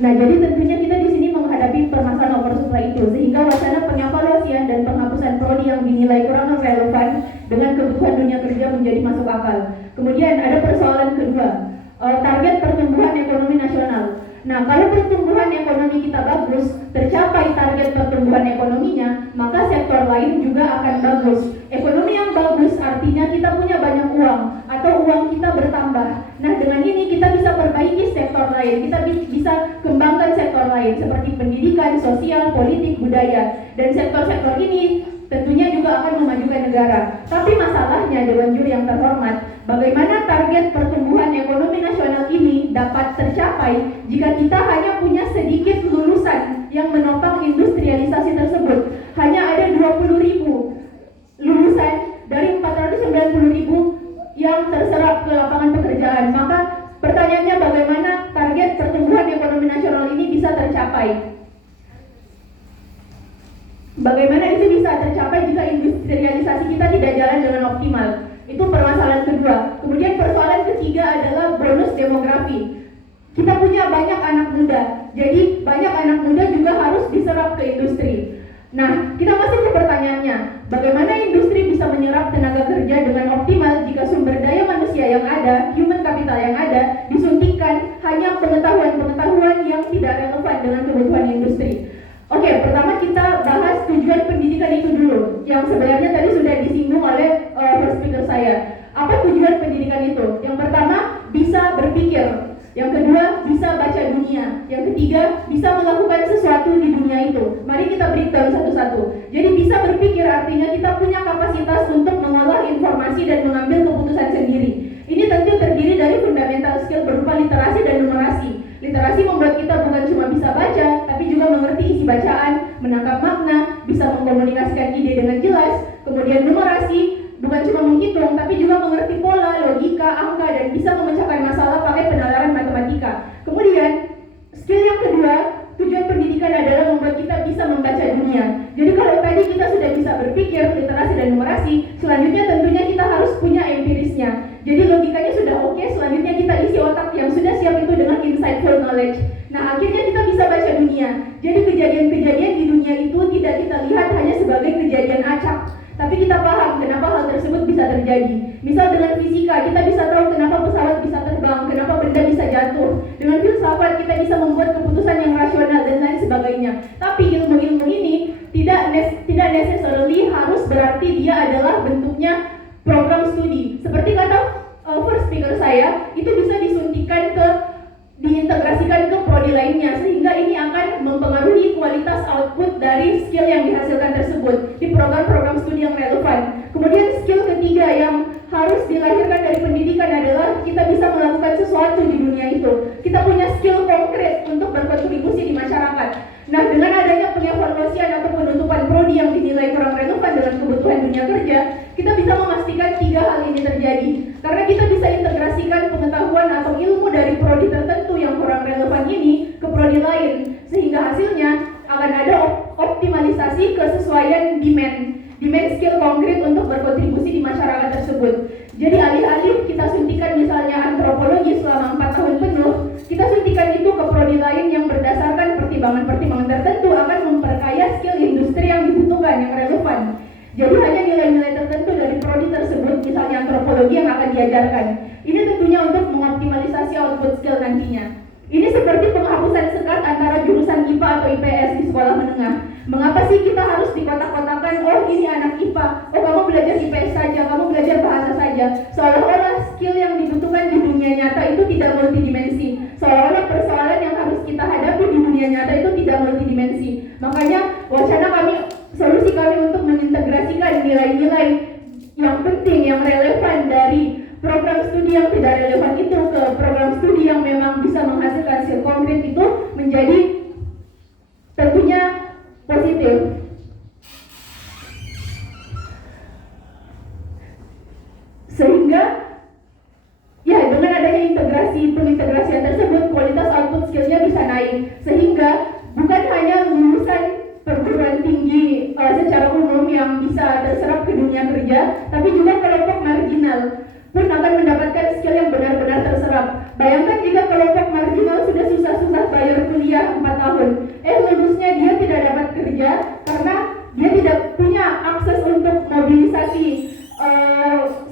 Nah, jadi tentunya kita di sini menghadapi permasalahan oversupply itu, sehingga wacana pengevaluasian dan penghapusan prodi yang dinilai kurang relevan dengan kebutuhan dunia kerja menjadi masuk akal. Kemudian ada persoalan kedua, target pertumbuhan ekonomi nasional. Nah, kalau pertumbuhan ekonomi kita bagus, tercapai target pertumbuhan ekonominya, maka sektor lain juga akan bagus. Ekonomi yang bagus artinya kita punya banyak uang atau uang kita bertambah. Nah, dengan ini kita bisa perbaiki sektor lain, kita bisa kembangkan sektor lain seperti pendidikan, sosial, politik, budaya. Dan sektor-sektor ini tentunya juga akan memajukan negara. Tapi masalahnya, Dewan Juri yang terhormat, bagaimana target pertumbuhan ekonomi nasional ini dapat tercapai jika kita hanya punya sedikit lulusan yang menopang industrialisasi tersebut? Hanya ada 20.000 lulusan dari 490.000 yang terserap ke lapangan pekerjaan. Maka pertanyaannya, bagaimana target pertumbuhan ekonomi nasional ini bisa tercapai? Bagaimana itu bisa tercapai jika industrialisasi kita tidak jalan dengan optimal? Itu permasalahan kedua. Kemudian persoalan ketiga adalah bonus demografi. Kita punya banyak anak muda, jadi banyak anak muda juga harus diserap ke industri. Nah, kita masih ke pertanyaannya, bagaimana industri bisa menyerap tenaga kerja dengan optimal jika sumber daya manusia yang ada, human capital yang ada, disuntikan hanya pengetahuan-pengetahuan yang tidak relevan dengan kebutuhan industri. Oke, pertama kita bahas tujuan pendidikan itu dulu, yang sebenarnya tadi sudah disinggung oleh first speaker saya. Apa tujuan pendidikan itu? Yang pertama, bisa berpikir. Yang kedua, bisa baca dunia. Yang ketiga, bisa melakukan sesuatu di dunia itu. Mari kita breakdown satu-satu. Jadi bisa berpikir artinya kita punya kapasitas untuk mengolah informasi dan mengambil keputusan sendiri. Ini tentu terdiri dari fundamental skill berupa literasi dan numerasi. Literasi membuat kita bukan cuma bisa baca, tapi juga mengerti isi bacaan, menangkap makna, bisa mengkomunikasikan ide dengan jelas. Kemudian numerasi bukan cuma menghitung, tapi juga mengerti pola, logika, angka, dan bisa memecahkan masalah pakai penalaran matematika. Kemudian, skill yang kedua, tujuan pendidikan adalah membuat kita bisa membaca dunia. Jadi kalau tadi kita sudah bisa berpikir, literasi, dan numerasi, selanjutnya tentunya kita harus punya empirisnya. Jadi logikanya sudah oke, selanjutnya kita isi otak yang sudah siap itu dengan insightful knowledge. Nah, akhirnya kita bisa baca dunia. Jadi kejadian-kejadian di dunia itu tidak kita lihat hanya sebagai kejadian acak, tapi kita paham kenapa hal tersebut bisa terjadi. Misal dengan fisika, kita bisa tahu kenapa pesawat bisa terbang, kenapa benda bisa jatuh. Dengan filsafat, kita bisa membuat keputusan yang rasional dan lain sebagainya. Tapi ilmu-ilmu ini tidak necessarily harus berarti dia adalah bentuknya program studi. Seperti kata first speaker saya, itu bisa diintegrasikan ke prodi lainnya, sehingga ini akan mempengaruhi kualitas output dari skill yang dihasilkan tersebut di program-program studi yang relevan. Kemudian skill ketiga yang harus dilahirkan dari pendidikan adalah kita bisa melakukan sesuatu di dunia itu. Kita punya skill konkret untuk berkontribusi di masyarakat. Nah, dengan adanya pengevaluasian atau penutupan prodi yang dinilai kurang relevan dengan kebutuhan dunia kerja, kita bisa memastikan 3 hal ini terjadi. Karena kita bisa integrasikan pengetahuan atau ilmu dari prodi tertentu yang kurang relevan ini ke prodi lain, sehingga hasilnya akan ada optimalisasi kesesuaian demand skill konkret untuk berkontribusi di masyarakat tersebut. Jadi alih-alih kita suntikan misalnya antropologi selama 4 tahun penuh, kita suntikan itu ke prodi lain yang berdasarkan pertimbangan-pertimbangan tertentu akan memperkaya skill industri yang dibutuhkan, yang relevan. Jadi hanya nilai-nilai tertentu dari prodi tersebut, misalnya antropologi, yang akan diajarkan. Ini tentunya untuk mengoptimalisasi output skill nantinya. Ini seperti penghapusan sekat antara jurusan IPA atau IPS di sekolah menengah. Mengapa sih kita harus dikotak-kotakan, oh ini anak IPA, oh kamu belajar IPS saja, kamu belajar bahasa saja. Seolah-olah skill yang dibutuhkan di dunia nyata itu tidak multidimensi. Seolah-olah persoalan yang harus kita hadapi di dunia nyata itu tidak multidimensi. Makanya solusi kami untuk mengintegrasikan nilai-nilai yang penting, yang relevan dari program studi yang tidak relevan itu ke program studi yang memang bisa menghasilkan hasil konkret itu menjadi tentunya positif. Sehingga ya dengan adanya pengintegrasian tersebut, kualitas output skillnya bisa naik. Sehingga bukan hanya lulusan perguruan tinggi secara umum yang bisa terserap ke dunia kerja, tapi juga kelompok marginal pun akan mendapatkan skill yang benar-benar terserap. Bayangkan jika kelompok marginal sudah susah-susah bayar kuliah 4 tahun, lulusnya dia tidak dapat kerja karena dia tidak punya akses untuk mobilisasi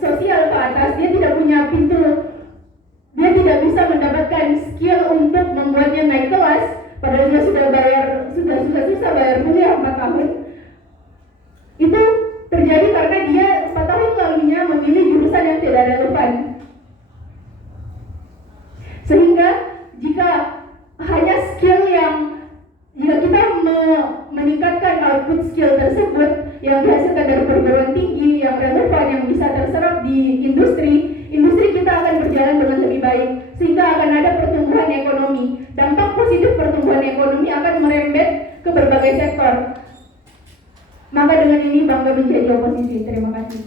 sosial ke atas, dia tidak punya pintu, dia tidak bisa mendapatkan skill untuk membuatnya naik kelas, padahal dia sudah susah-susah bayar kuliah 4 tahun. Itu terjadi karena dia 4 tahun lalunya memilih jurusan yang tidak relevan. Sehingga jika hanya skill jika kita meningkatkan output skill tersebut yang dihasilkan dari perguruan tinggi yang relevan, yang bisa terserap di industri kita akan berjalan dengan lebih baik, sehingga akan ada pertumbuhan ekonomi. Dampak positif pertumbuhan ekonomi akan merembet ke berbagai sektor. Maka dengan ini bangga menjadi oposisi. Terima kasih.